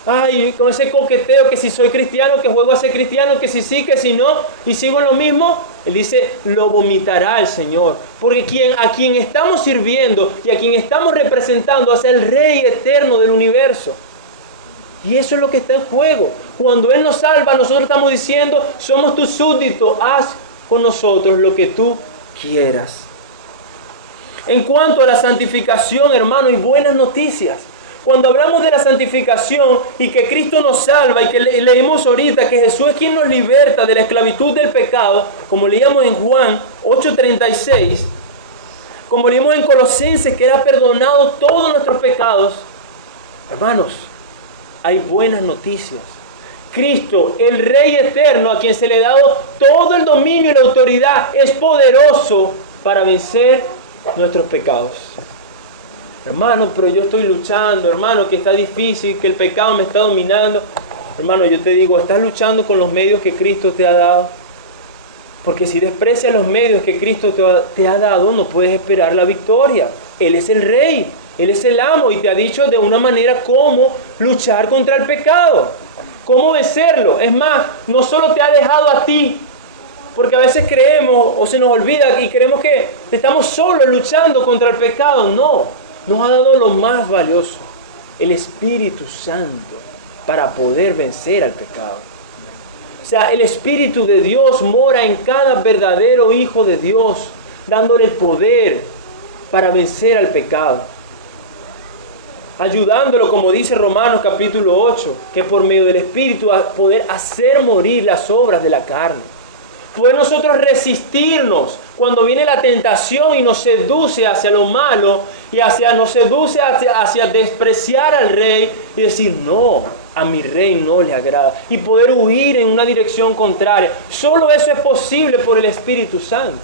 Ay, con ese coqueteo que si soy cristiano, que juego a ser cristiano, que si sí, que si no, y sigo en lo mismo. Él dice, lo vomitará el Señor. Porque a quien estamos sirviendo y a quien estamos representando es el Rey eterno del universo. Y eso es lo que está en juego. Cuando Él nos salva, nosotros estamos diciendo, somos tus súbditos, haz con nosotros lo que tú quieras. En cuanto a la santificación, hermano, hay buenas noticias. Cuando hablamos de la santificación y que Cristo nos salva y que leemos ahorita que Jesús es quien nos liberta de la esclavitud del pecado, como leíamos en Juan 8:36, como leímos en Colosenses que era perdonado todos nuestros pecados, hermanos, hay buenas noticias. Cristo, el Rey eterno, a quien se le ha dado todo el dominio y la autoridad, es poderoso para vencer nuestros pecados. Hermano, pero yo estoy luchando, hermano, que está difícil, que el pecado me está dominando. Hermano, yo te digo, estás luchando con los medios que Cristo te ha dado. Porque si desprecias los medios que Cristo te ha dado, no puedes esperar la victoria. Él es el Rey, Él es el amo y te ha dicho de una manera cómo luchar contra el pecado, cómo vencerlo. Es más, no solo te ha dejado a ti, porque a veces creemos o se nos olvida y creemos que estamos solos luchando contra el pecado. No, nos ha dado lo más valioso, el Espíritu Santo, para poder vencer al pecado. O sea, el Espíritu de Dios mora en cada verdadero hijo de Dios, dándole el poder para vencer al pecado. Ayudándolo, como dice Romanos capítulo 8, que por medio del Espíritu a poder hacer morir las obras de la carne. Poder nosotros resistirnos cuando viene la tentación y nos seduce hacia lo malo y nos seduce hacia despreciar al Rey y decir, no, a mi Rey no le agrada. Y poder huir en una dirección contraria. Solo eso es posible por el Espíritu Santo.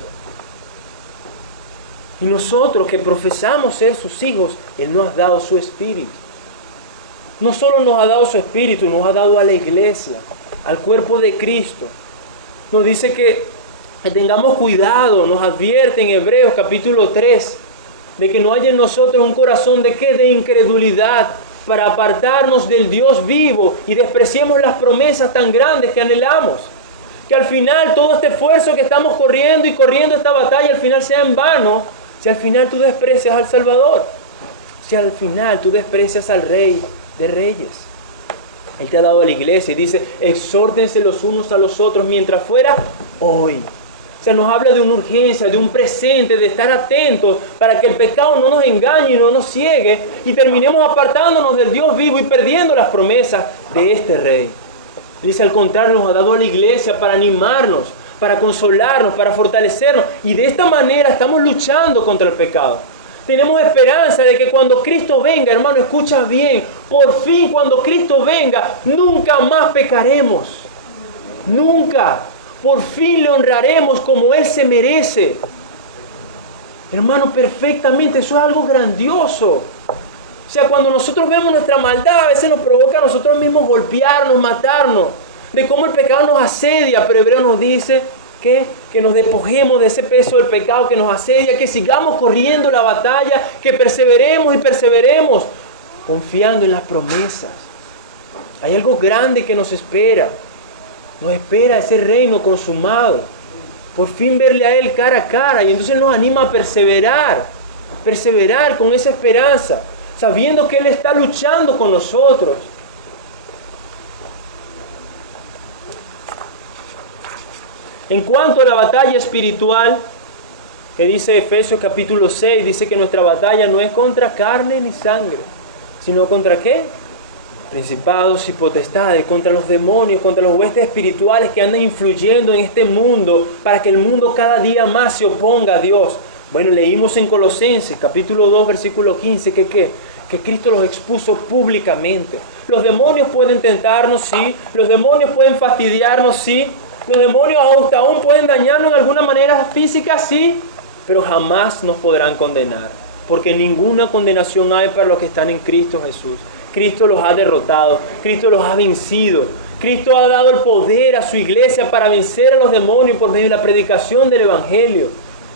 Y nosotros que profesamos ser sus hijos, Él nos ha dado su Espíritu. No solo nos ha dado su Espíritu, nos ha dado a la iglesia, al cuerpo de Cristo. Nos dice que tengamos cuidado, nos advierte en Hebreos capítulo 3, de que no haya en nosotros un corazón de ¿qué? De incredulidad, para apartarnos del Dios vivo y despreciemos las promesas tan grandes que anhelamos. Que al final todo este esfuerzo que estamos corriendo y corriendo esta batalla, al final sea en vano, si al final tú desprecias al Salvador, si al final tú desprecias al Rey de Reyes. Él te ha dado a la iglesia y dice, exhórtense los unos a los otros mientras fuera hoy. O sea, nos habla de una urgencia, de un presente, de estar atentos para que el pecado no nos engañe y no nos ciegue y terminemos apartándonos del Dios vivo y perdiendo las promesas de este Rey. Dice, al contrario, nos ha dado a la iglesia para animarnos, para consolarnos, para fortalecernos. Y de esta manera estamos luchando contra el pecado. Tenemos esperanza de que cuando Cristo venga, hermano, escucha bien, por fin cuando Cristo venga, nunca más pecaremos. Nunca. Por fin le honraremos como Él se merece. Hermano, perfectamente, eso es algo grandioso. O sea, cuando nosotros vemos nuestra maldad, a veces nos provoca a nosotros mismos golpearnos, matarnos, de cómo el pecado nos asedia, pero Hebreo nos dice que nos despojemos de ese peso del pecado que nos asedia, que sigamos corriendo la batalla, que perseveremos y perseveremos, confiando en las promesas. Hay algo grande que nos espera ese reino consumado, por fin verle a Él cara a cara, y entonces nos anima a perseverar con esa esperanza, sabiendo que Él está luchando con nosotros. En cuanto a la batalla espiritual, que dice Efesios capítulo 6, dice que nuestra batalla no es contra carne ni sangre, sino contra ¿qué? Principados y potestades, contra los demonios, contra los huestes espirituales que andan influyendo en este mundo para que el mundo cada día más se oponga a Dios. Bueno, leímos en Colosenses capítulo 2 versículo 15 que Cristo los expuso públicamente. Los demonios pueden tentarnos, sí. Los demonios pueden fastidiarnos, sí. Los demonios aún pueden dañarnos en alguna manera física, sí. Pero jamás nos podrán condenar. Porque ninguna condenación hay para los que están en Cristo Jesús. Cristo los ha derrotado. Cristo los ha vencido. Cristo ha dado el poder a su iglesia para vencer a los demonios por medio de la predicación del Evangelio.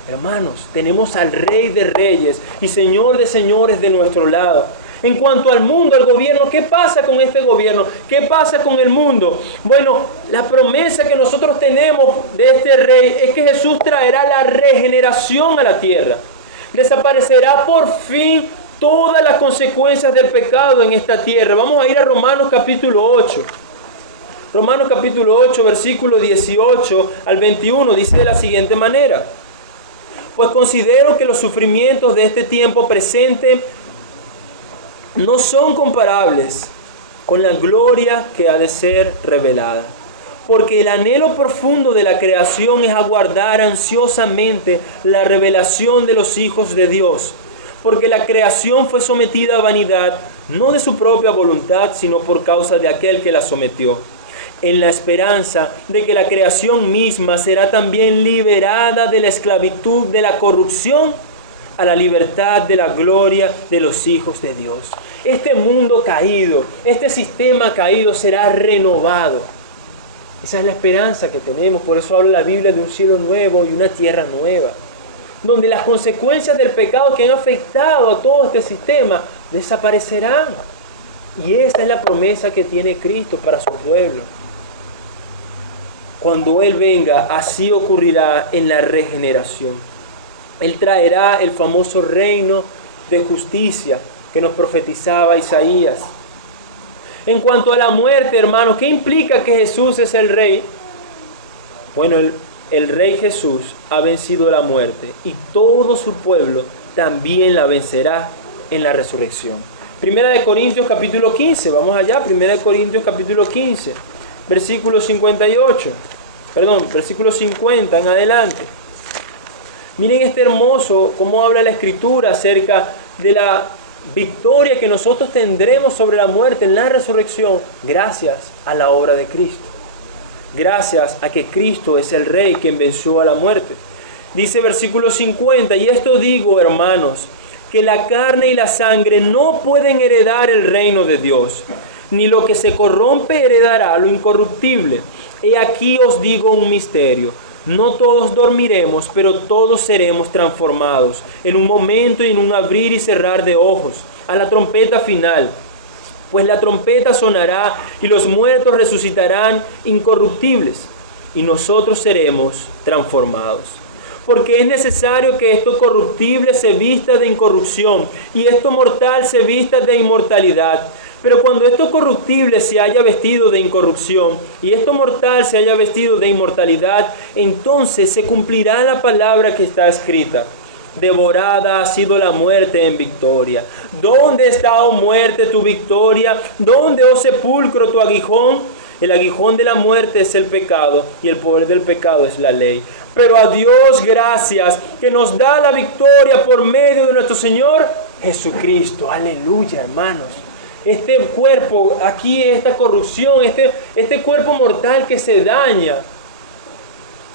Hermanos, tenemos al Rey de Reyes y Señor de Señores de nuestro lado. En cuanto al mundo, al gobierno, ¿qué pasa con este gobierno? ¿Qué pasa con el mundo? Bueno, la promesa que nosotros tenemos de este Rey es que Jesús traerá la regeneración a la tierra. Desaparecerá por fin todas las consecuencias del pecado en esta tierra. Vamos a ir a Romanos capítulo 8. Romanos capítulo 8, versículo 18 al 21, dice de la siguiente manera. Pues considero que los sufrimientos de este tiempo presente no son comparables con la gloria que ha de ser revelada. Porque el anhelo profundo de la creación es aguardar ansiosamente la revelación de los hijos de Dios. Porque la creación fue sometida a vanidad, no de su propia voluntad, sino por causa de aquel que la sometió, en la esperanza de que la creación misma será también liberada de la esclavitud de la corrupción a la libertad de la gloria de los hijos de Dios. Este mundo caído, este sistema caído será renovado. Esa es la esperanza que tenemos, por eso habla la Biblia de un cielo nuevo y una tierra nueva, donde las consecuencias del pecado que han afectado a todo este sistema desaparecerán. Y esa es la promesa que tiene Cristo para su pueblo. Cuando Él venga, así ocurrirá en la regeneración. Él traerá el famoso reino de justicia que nos profetizaba Isaías. En cuanto a la muerte, hermanos, ¿qué implica que Jesús es el Rey? Bueno, el Rey Jesús ha vencido la muerte y todo su pueblo también la vencerá en la resurrección. Primera de Corintios capítulo 15, vamos allá, Primera de Corintios capítulo 15, versículo 50 en adelante. Miren este hermoso, cómo habla la Escritura acerca de la victoria que nosotros tendremos sobre la muerte en la resurrección gracias a la obra de Cristo. Gracias a que Cristo es el Rey quien venció a la muerte. Dice versículo 50, y esto digo, hermanos, que la carne y la sangre no pueden heredar el reino de Dios, ni lo que se corrompe heredará lo incorruptible. He aquí os digo un misterio. No todos dormiremos, pero todos seremos transformados en un momento y en un abrir y cerrar de ojos, a la trompeta final. Pues la trompeta sonará y los muertos resucitarán incorruptibles y nosotros seremos transformados. Porque es necesario que esto corruptible se vista de incorrupción y esto mortal se vista de inmortalidad. Pero cuando esto corruptible se haya vestido de incorrupción y esto mortal se haya vestido de inmortalidad, entonces se cumplirá la palabra que está escrita. Devorada ha sido la muerte en victoria. ¿Dónde está, oh muerte, tu victoria? ¿Dónde, oh sepulcro, tu aguijón? El aguijón de la muerte es el pecado y el poder del pecado es la ley. Pero a Dios gracias que nos da la victoria por medio de nuestro Señor Jesucristo. Aleluya, hermanos. Este cuerpo, aquí esta corrupción, este cuerpo mortal que se daña,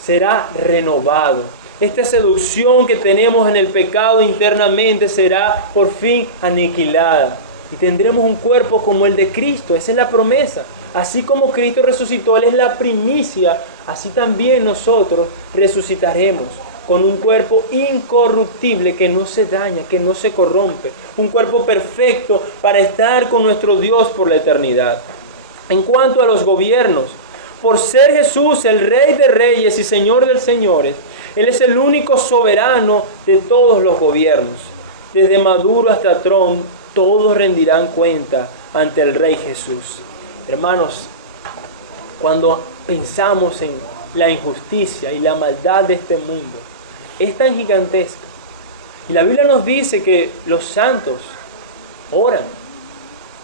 será renovado. Esta seducción que tenemos en el pecado internamente será por fin aniquilada. Y tendremos un cuerpo como el de Cristo. Esa es la promesa. Así como Cristo resucitó, Él es la primicia, así también nosotros resucitaremos con un cuerpo incorruptible que no se daña, que no se corrompe. Un cuerpo perfecto para estar con nuestro Dios por la eternidad. En cuanto a los gobiernos, por ser Jesús el Rey de Reyes y Señor de Señores, Él es el único soberano de todos los gobiernos. Desde Maduro hasta Trump, todos rendirán cuenta ante el Rey Jesús. Hermanos, cuando pensamos en la injusticia y la maldad de este mundo, es tan gigantesca. Y la Biblia nos dice que los santos oran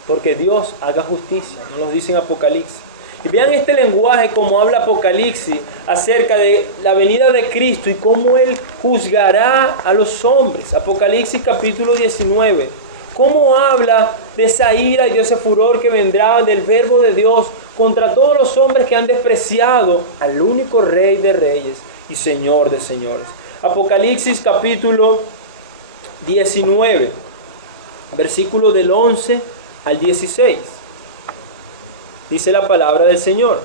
porque Dios haga justicia, nos lo dice en Apocalipsis. Y vean este lenguaje como habla Apocalipsis acerca de la venida de Cristo y cómo Él juzgará a los hombres. Apocalipsis capítulo 19. Cómo habla de esa ira y de ese furor que vendrá del verbo de Dios contra todos los hombres que han despreciado al único Rey de Reyes y Señor de Señores. Apocalipsis capítulo 19, versículo del 11 al 16. Dice la palabra del Señor.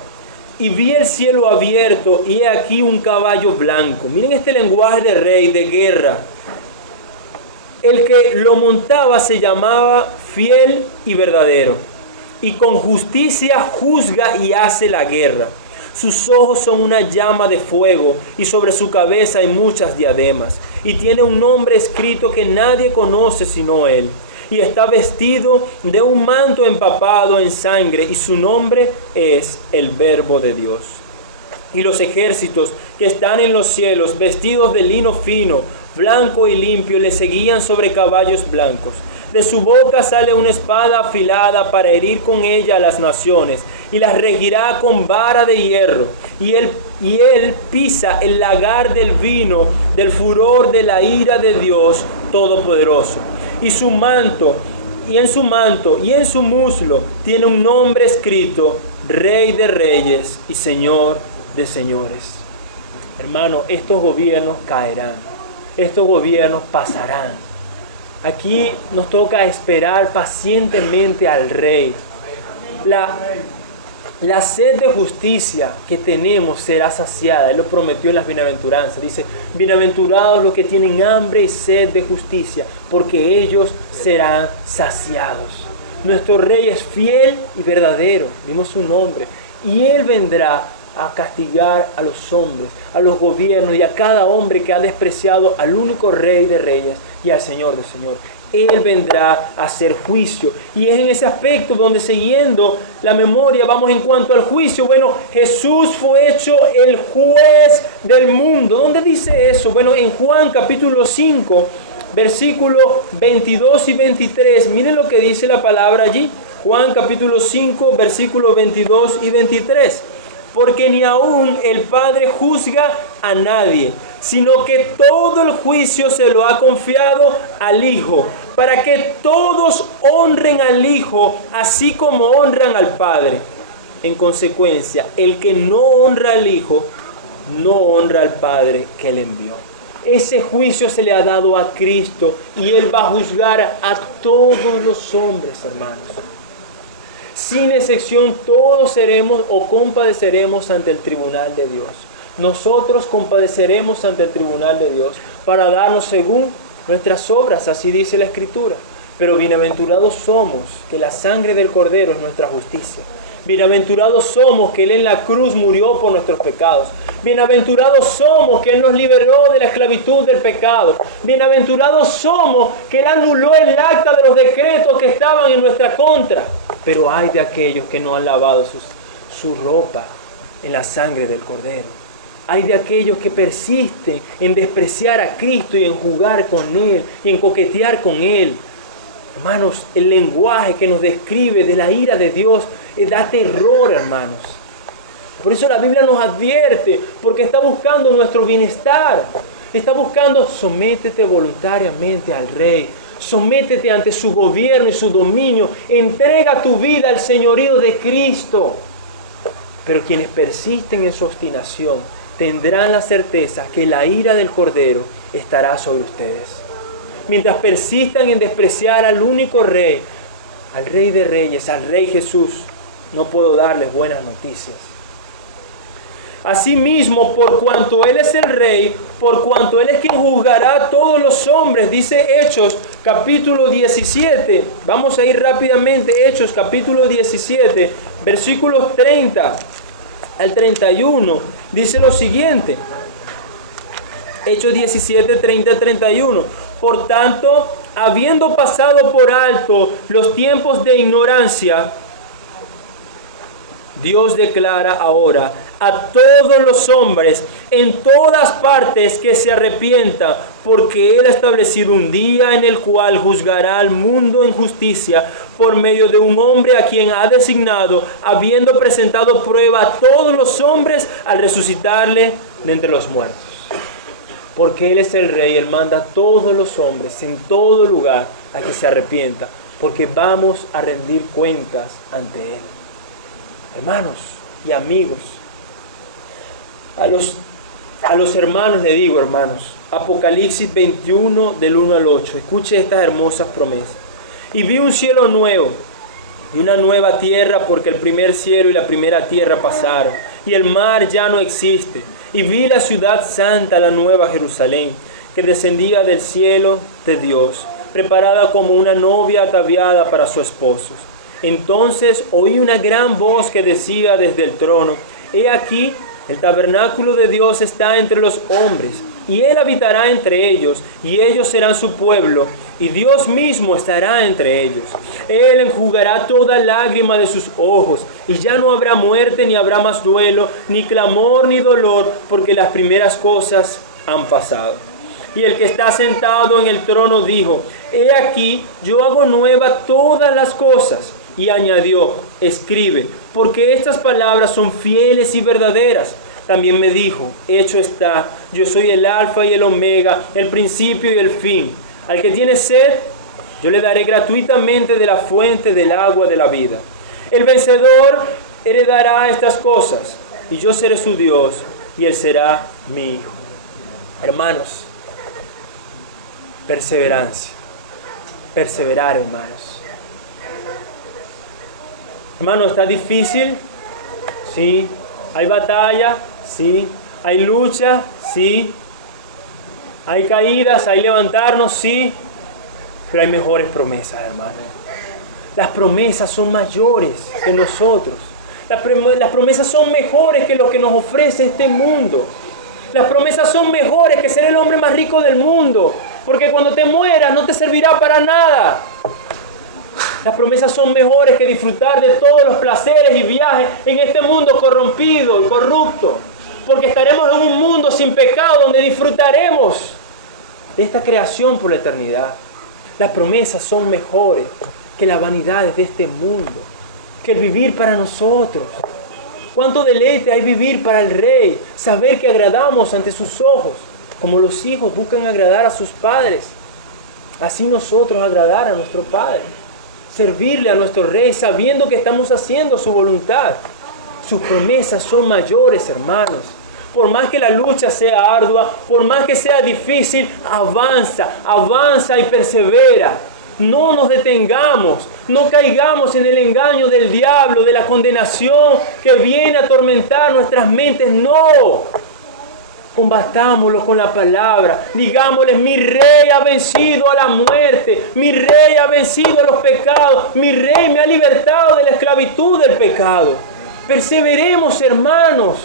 Y vi el cielo abierto y he aquí un caballo blanco. Miren este lenguaje de rey, de guerra. El que lo montaba se llamaba Fiel y Verdadero, y con justicia juzga y hace la guerra. Sus ojos son una llama de fuego, y sobre su cabeza hay muchas diademas. Y tiene un nombre escrito que nadie conoce sino él. Y está vestido de un manto empapado en sangre, y su nombre es el Verbo de Dios. Y los ejércitos que están en los cielos, vestidos de lino fino, blanco y limpio, le seguían sobre caballos blancos. De su boca sale una espada afilada para herir con ella a las naciones, y las regirá con vara de hierro. Y él pisa el lagar del vino, del furor de la ira de Dios Todopoderoso. Y en su muslo tiene un nombre escrito: Rey de Reyes y Señor de Señores. Hermano, estos gobiernos caerán, estos gobiernos pasarán. Aquí nos toca esperar pacientemente al Rey. La sed de justicia que tenemos será saciada. Él lo prometió en las bienaventuranzas. Dice: bienaventurados los que tienen hambre y sed de justicia, porque ellos serán saciados. Nuestro Rey es fiel y verdadero. Vimos su nombre. Y Él vendrá a castigar a los hombres, a los gobiernos y a cada hombre que ha despreciado al único Rey de Reyes y al Señor de Señores. Él vendrá a hacer juicio. Y es en ese aspecto donde, siguiendo la memoria, vamos en cuanto al juicio. Bueno, Jesús fue hecho el juez del mundo. ¿Dónde dice eso? Bueno, en Juan capítulo 5, versículo 22 y 23. Miren lo que dice la palabra allí. Juan capítulo 5, versículo 22 y 23. Porque ni aún el Padre juzga a nadie, sino que todo el juicio se lo ha confiado al Hijo, para que todos honren al Hijo, así como honran al Padre. En consecuencia, el que no honra al Hijo, no honra al Padre que le envió. Ese juicio se le ha dado a Cristo, y Él va a juzgar a todos los hombres, hermanos. Sin excepción, todos seremos o compadeceremos ante el tribunal de Dios. Nosotros compadeceremos ante el tribunal de Dios para darnos según nuestras obras, así dice la Escritura. Pero bienaventurados somos, que la sangre del Cordero es nuestra justicia. Bienaventurados somos, que Él en la cruz murió por nuestros pecados. Bienaventurados somos, que Él nos liberó de la esclavitud del pecado. Bienaventurados somos, que Él anuló el acta de los decretos que estaban en nuestra contra. Pero hay de aquellos que no han lavado su ropa en la sangre del Cordero. Hay de aquellos que persisten en despreciar a Cristo y en jugar con Él y en coquetear con Él. Hermanos, el lenguaje que nos describe de la ira de Dios da terror, hermanos. Por eso la Biblia nos advierte, porque está buscando nuestro bienestar. Está buscando: sométete voluntariamente al Rey. Sométete ante su gobierno y su dominio. Entrega tu vida al señorío de Cristo. Pero quienes persisten en su obstinación tendrán la certeza que la ira del Cordero estará sobre ustedes. Mientras persistan en despreciar al único Rey, al Rey de Reyes, al Rey Jesús, no puedo darles buenas noticias. Asimismo, por cuanto Él es el Rey, por cuanto Él es quien juzgará a todos los hombres, dice Hechos capítulo 17. Vamos a ir rápidamente, Hechos capítulo 17, versículos 30 al 31. Dice lo siguiente. Hechos 17, 30 al 31. Por tanto, habiendo pasado por alto los tiempos de ignorancia, Dios declara ahora a todos los hombres en todas partes que se arrepientan, porque Él ha establecido un día en el cual juzgará al mundo en justicia por medio de un hombre a quien ha designado, habiendo presentado prueba a todos los hombres al resucitarle de entre los muertos. Porque Él es el Rey, Él manda a todos los hombres en todo lugar a que se arrepientan, porque vamos a rendir cuentas ante Él. Hermanos y amigos, a los hermanos le digo, hermanos, Apocalipsis 21 del 1 al 8, escuche estas hermosas promesas. Y vi un cielo nuevo y una nueva tierra, porque el primer cielo y la primera tierra pasaron, y el mar ya no existe. Y vi la ciudad santa, la nueva Jerusalén, que descendía del cielo de Dios, preparada como una novia ataviada para su esposo. Entonces oí una gran voz que decía desde el trono: he aquí, el tabernáculo de Dios está entre los hombres, y Él habitará entre ellos, y ellos serán su pueblo, y Dios mismo estará entre ellos. Él enjugará toda lágrima de sus ojos, y ya no habrá muerte, ni habrá más duelo, ni clamor, ni dolor, porque las primeras cosas han pasado. Y el que está sentado en el trono dijo: He aquí, yo hago nueva todas las cosas. Y añadió: Escribe, porque estas palabras son fieles y verdaderas. También me dijo: Hecho está, yo soy el Alfa y el Omega, el principio y el fin. Al que tiene sed, yo le daré gratuitamente de la fuente del agua de la vida. El vencedor heredará estas cosas, y yo seré su Dios, y él será mi hijo. Hermanos, perseverancia. Perseverar, hermanos. Hermanos, ¿está difícil? Sí. ¿Hay batalla? Sí. ¿Hay lucha? Sí. ¿Hay caídas? ¿Hay levantarnos? Sí. Pero hay mejores promesas, hermanos. Las promesas son mayores que nosotros. Las promesas son mejores que lo que nos ofrece este mundo. Las promesas son mejores que ser el hombre más rico del mundo. Porque cuando te mueras no te servirá para nada. Las promesas son mejores que disfrutar de todos los placeres y viajes en este mundo corrompido y corrupto. Porque estaremos en un mundo sin pecado donde disfrutaremos de esta creación por la eternidad. Las promesas son mejores que las vanidades de este mundo, que el vivir para nosotros. Cuánto deleite hay vivir para el Rey, saber que agradamos ante sus ojos, como los hijos buscan agradar a sus padres. Así nosotros agradar a nuestro Padre, servirle a nuestro Rey, sabiendo que estamos haciendo su voluntad. Sus promesas son mayores, hermanos. Por más que la lucha sea ardua, por más que sea difícil, avanza y persevera. No nos detengamos, no caigamos en el engaño del diablo, de la condenación que viene a atormentar nuestras mentes. No, combatámoslo con la palabra. Digámosles: mi Rey ha vencido a la muerte, mi Rey ha vencido a los pecados, mi Rey me ha libertado de la esclavitud del pecado. Perseveremos, hermanos.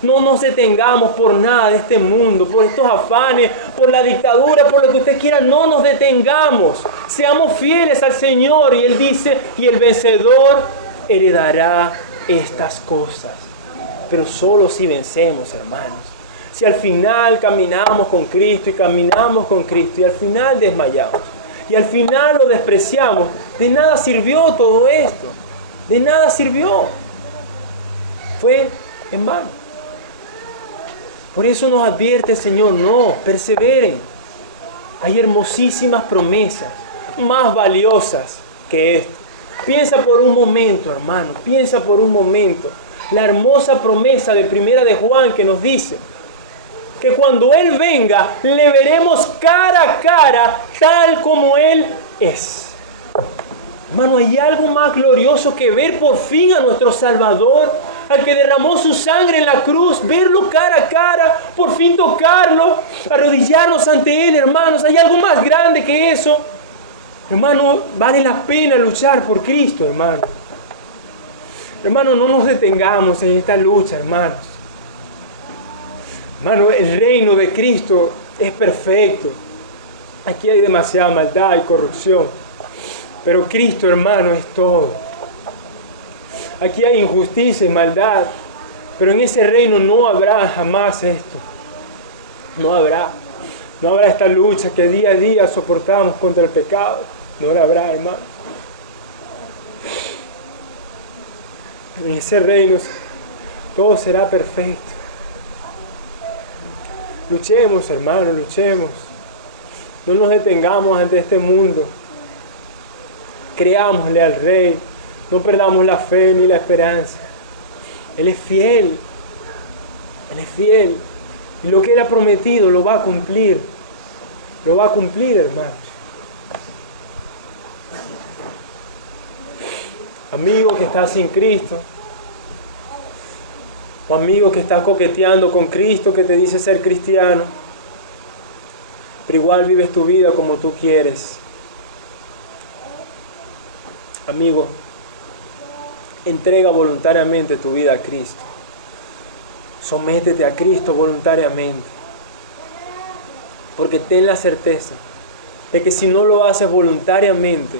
No nos detengamos por nada de este mundo, por estos afanes, por la dictadura, por lo que usted quiera. No nos detengamos. Seamos fieles al Señor. Y Él dice: y el vencedor heredará estas cosas. Pero solo si vencemos, hermanos. Si al final caminamos con Cristo y al final desmayamos y al final lo despreciamos, de nada sirvió todo esto. De nada sirvió. Fue en vano. Por eso nos advierte el Señor: no, perseveren. Hay hermosísimas promesas, más valiosas que esto. Piensa por un momento, hermano, piensa por un momento. La hermosa promesa de Primera de Juan que nos dice que cuando Él venga, le veremos cara a cara, tal como Él es. Hermano, ¿hay algo más glorioso que ver por fin a nuestro Salvador? Al que derramó su sangre en la cruz, verlo cara a cara, por fin tocarlo, arrodillarnos ante Él, hermanos. ¿Hay algo más grande que eso? Hermano, vale la pena luchar por Cristo, hermano. Hermano, no nos detengamos en esta lucha, hermanos. Hermano, el reino de Cristo es perfecto. Aquí hay demasiada maldad y corrupción. Pero Cristo, hermano, es todo. Aquí hay injusticia y maldad, pero en ese reino no habrá jamás esto. No habrá esta lucha que día a día soportamos contra el pecado. No la habrá, hermano. En ese reino todo será perfecto. Luchemos, hermano, luchemos. No nos detengamos ante este mundo. Creámosle al Rey. No perdamos la fe ni la esperanza. Él es fiel. Él es fiel. Y lo que Él ha prometido lo va a cumplir. Lo va a cumplir, hermanos. Amigo que está sin Cristo. O amigo que está coqueteando con Cristo, que te dice ser cristiano. Pero igual vives tu vida como tú quieres. Amigo, entrega voluntariamente tu vida a Cristo. Sométete a Cristo voluntariamente. Porque ten la certeza de que si no lo haces voluntariamente,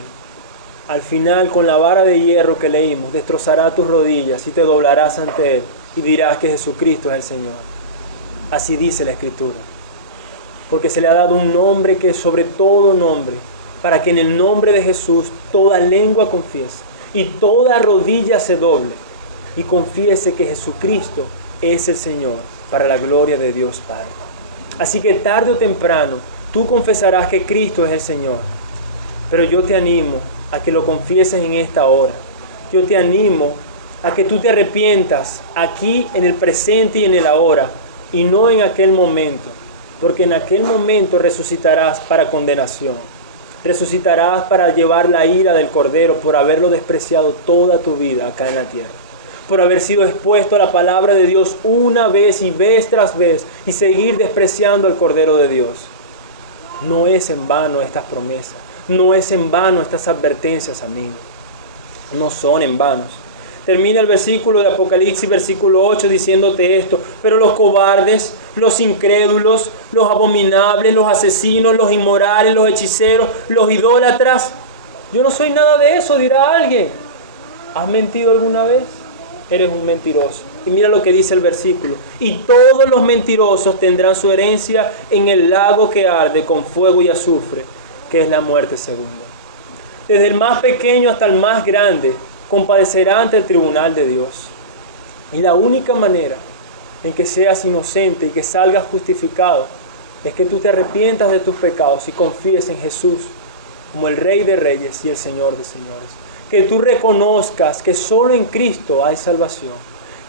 al final con la vara de hierro que leímos, destrozará tus rodillas y te doblarás ante Él y dirás que Jesucristo es el Señor. Así dice la Escritura. porque se le ha dado un nombre que es sobre todo nombre, para que en el nombre de Jesús toda lengua confiese y toda rodilla se doble y confiese que Jesucristo es el Señor, para la gloria de Dios Padre. Así que tarde o temprano tú confesarás que Cristo es el Señor, pero yo te animo a que lo confieses en esta hora. Yo te animo a que tú te arrepientas aquí en el presente y en el ahora, y no en aquel momento, porque en aquel momento resucitarás para condenación. Resucitarás para llevar la ira del Cordero por haberlo despreciado toda tu vida acá en la tierra, por haber sido expuesto a la palabra de Dios una vez y vez tras vez y seguir despreciando al Cordero de Dios. No es en vano estas promesas, no es en vano estas advertencias, amigos. No son en vanos. Termina el versículo de Apocalipsis, versículo 8, diciéndote esto: pero los cobardes, los incrédulos, los abominables, los asesinos, los inmorales, los hechiceros, los idólatras. Yo no soy nada de eso, dirá alguien. ¿Has mentido alguna vez? Eres un mentiroso. Y mira lo que dice el versículo: y todos los mentirosos tendrán su herencia en el lago que arde con fuego y azufre, que es la muerte segunda. Desde el más pequeño hasta el más grande compadecerá ante el tribunal de Dios. Y la única manera en que seas inocente y que salgas justificado es que tú te arrepientas de tus pecados y confíes en Jesús como el Rey de Reyes y el Señor de Señores. Que tú reconozcas que solo en Cristo hay salvación.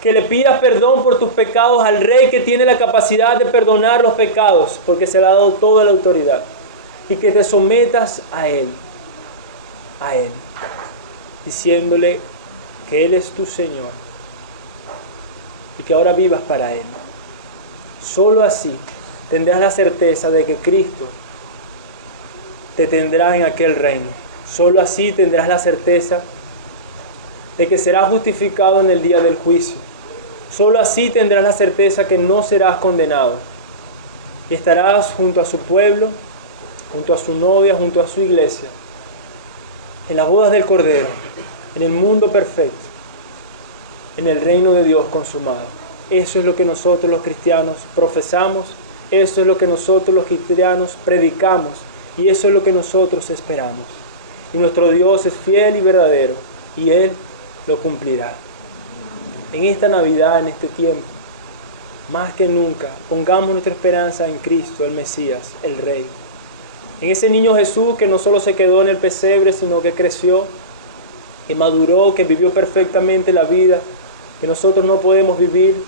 Que le pidas perdón por tus pecados al Rey que tiene la capacidad de perdonar los pecados, porque se le ha dado toda la autoridad. Y que te sometas a Él, diciéndole que Él es tu Señor y que ahora vivas para Él. Solo así tendrás la certeza de que Cristo te tendrá en aquel reino. Solo así tendrás la certeza de que serás justificado en el día del juicio. Solo así tendrás la certeza que no serás condenado. Y estarás junto a su pueblo, junto a su novia, junto a su iglesia, en las bodas del Cordero, en el mundo perfecto, en el reino de Dios consumado. Eso es lo que nosotros los cristianos profesamos, eso es lo que nosotros los cristianos predicamos, y eso es lo que nosotros esperamos. Y nuestro Dios es fiel y verdadero, y Él lo cumplirá. En esta Navidad, en este tiempo, más que nunca, pongamos nuestra esperanza en Cristo, el Mesías, el Rey. En ese niño Jesús que no solo se quedó en el pesebre, sino que creció, que maduró, que vivió perfectamente la vida que nosotros no podemos vivir,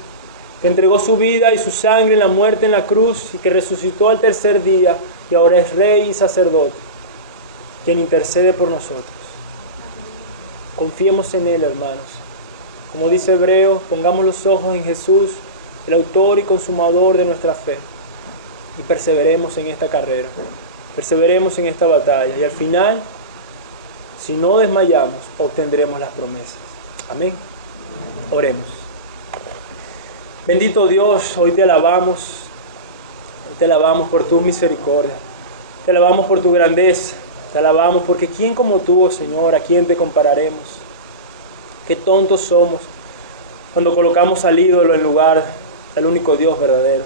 que entregó su vida y su sangre en la muerte en la cruz y que resucitó al tercer día y ahora es Rey y sacerdote, quien intercede por nosotros. Confiemos en Él, hermanos. Como dice Hebreos, pongamos los ojos en Jesús, el autor y consumador de nuestra fe, y perseveremos en esta carrera. Perseveremos en esta batalla y al final, si no desmayamos, obtendremos las promesas. Amén. Oremos. Bendito Dios, hoy te alabamos por tu misericordia, te alabamos por tu grandeza, te alabamos porque ¿quién como tú, oh Señor? ¿A quién te compararemos? Qué tontos somos cuando colocamos al ídolo en lugar del único Dios verdadero.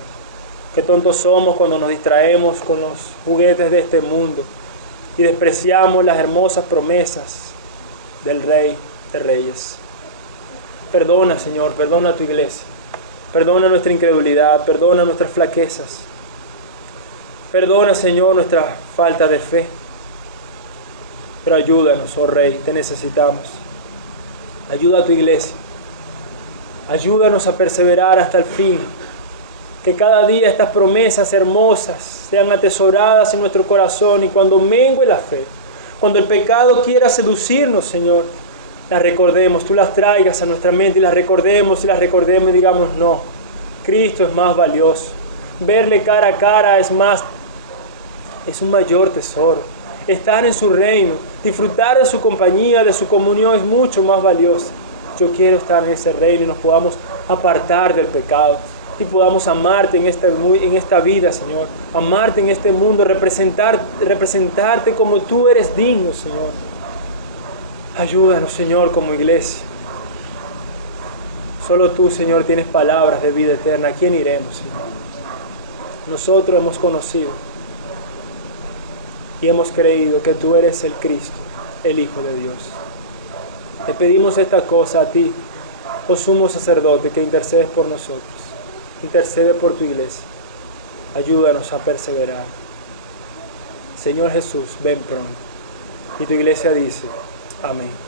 Qué tontos somos cuando nos distraemos con los juguetes de este mundo y despreciamos las hermosas promesas del Rey de Reyes. Perdona, Señor, perdona a tu iglesia. Perdona nuestra incredulidad, perdona nuestras flaquezas. Perdona, Señor, nuestra falta de fe. Pero ayúdanos, oh Rey, te necesitamos. Ayuda a tu iglesia. Ayúdanos a perseverar hasta el fin. Que cada día estas promesas hermosas sean atesoradas en nuestro corazón y cuando mengue la fe, cuando el pecado quiera seducirnos, Señor, las recordemos, tú las traigas a nuestra mente y las recordemos y digamos, no, Cristo es más valioso. Verle cara a cara es un mayor tesoro. Estar en su reino, disfrutar de su compañía, de su comunión es mucho más valioso. Yo quiero estar en ese reino y nos podamos apartar del pecado. Y podamos amarte en esta vida, Señor. Amarte en este mundo, representarte como tú eres digno, Señor. Ayúdanos, Señor, como iglesia. Solo tú, Señor, tienes palabras de vida eterna. ¿A quién iremos, Señor? nosotros hemos conocido y hemos creído que tú eres el Cristo, el Hijo de Dios. Te pedimos esta cosa a ti, oh sumo sacerdote, que intercedes por nosotros. Intercede por tu iglesia. Ayúdanos a perseverar. Señor Jesús, ven pronto. Y tu iglesia dice, amén.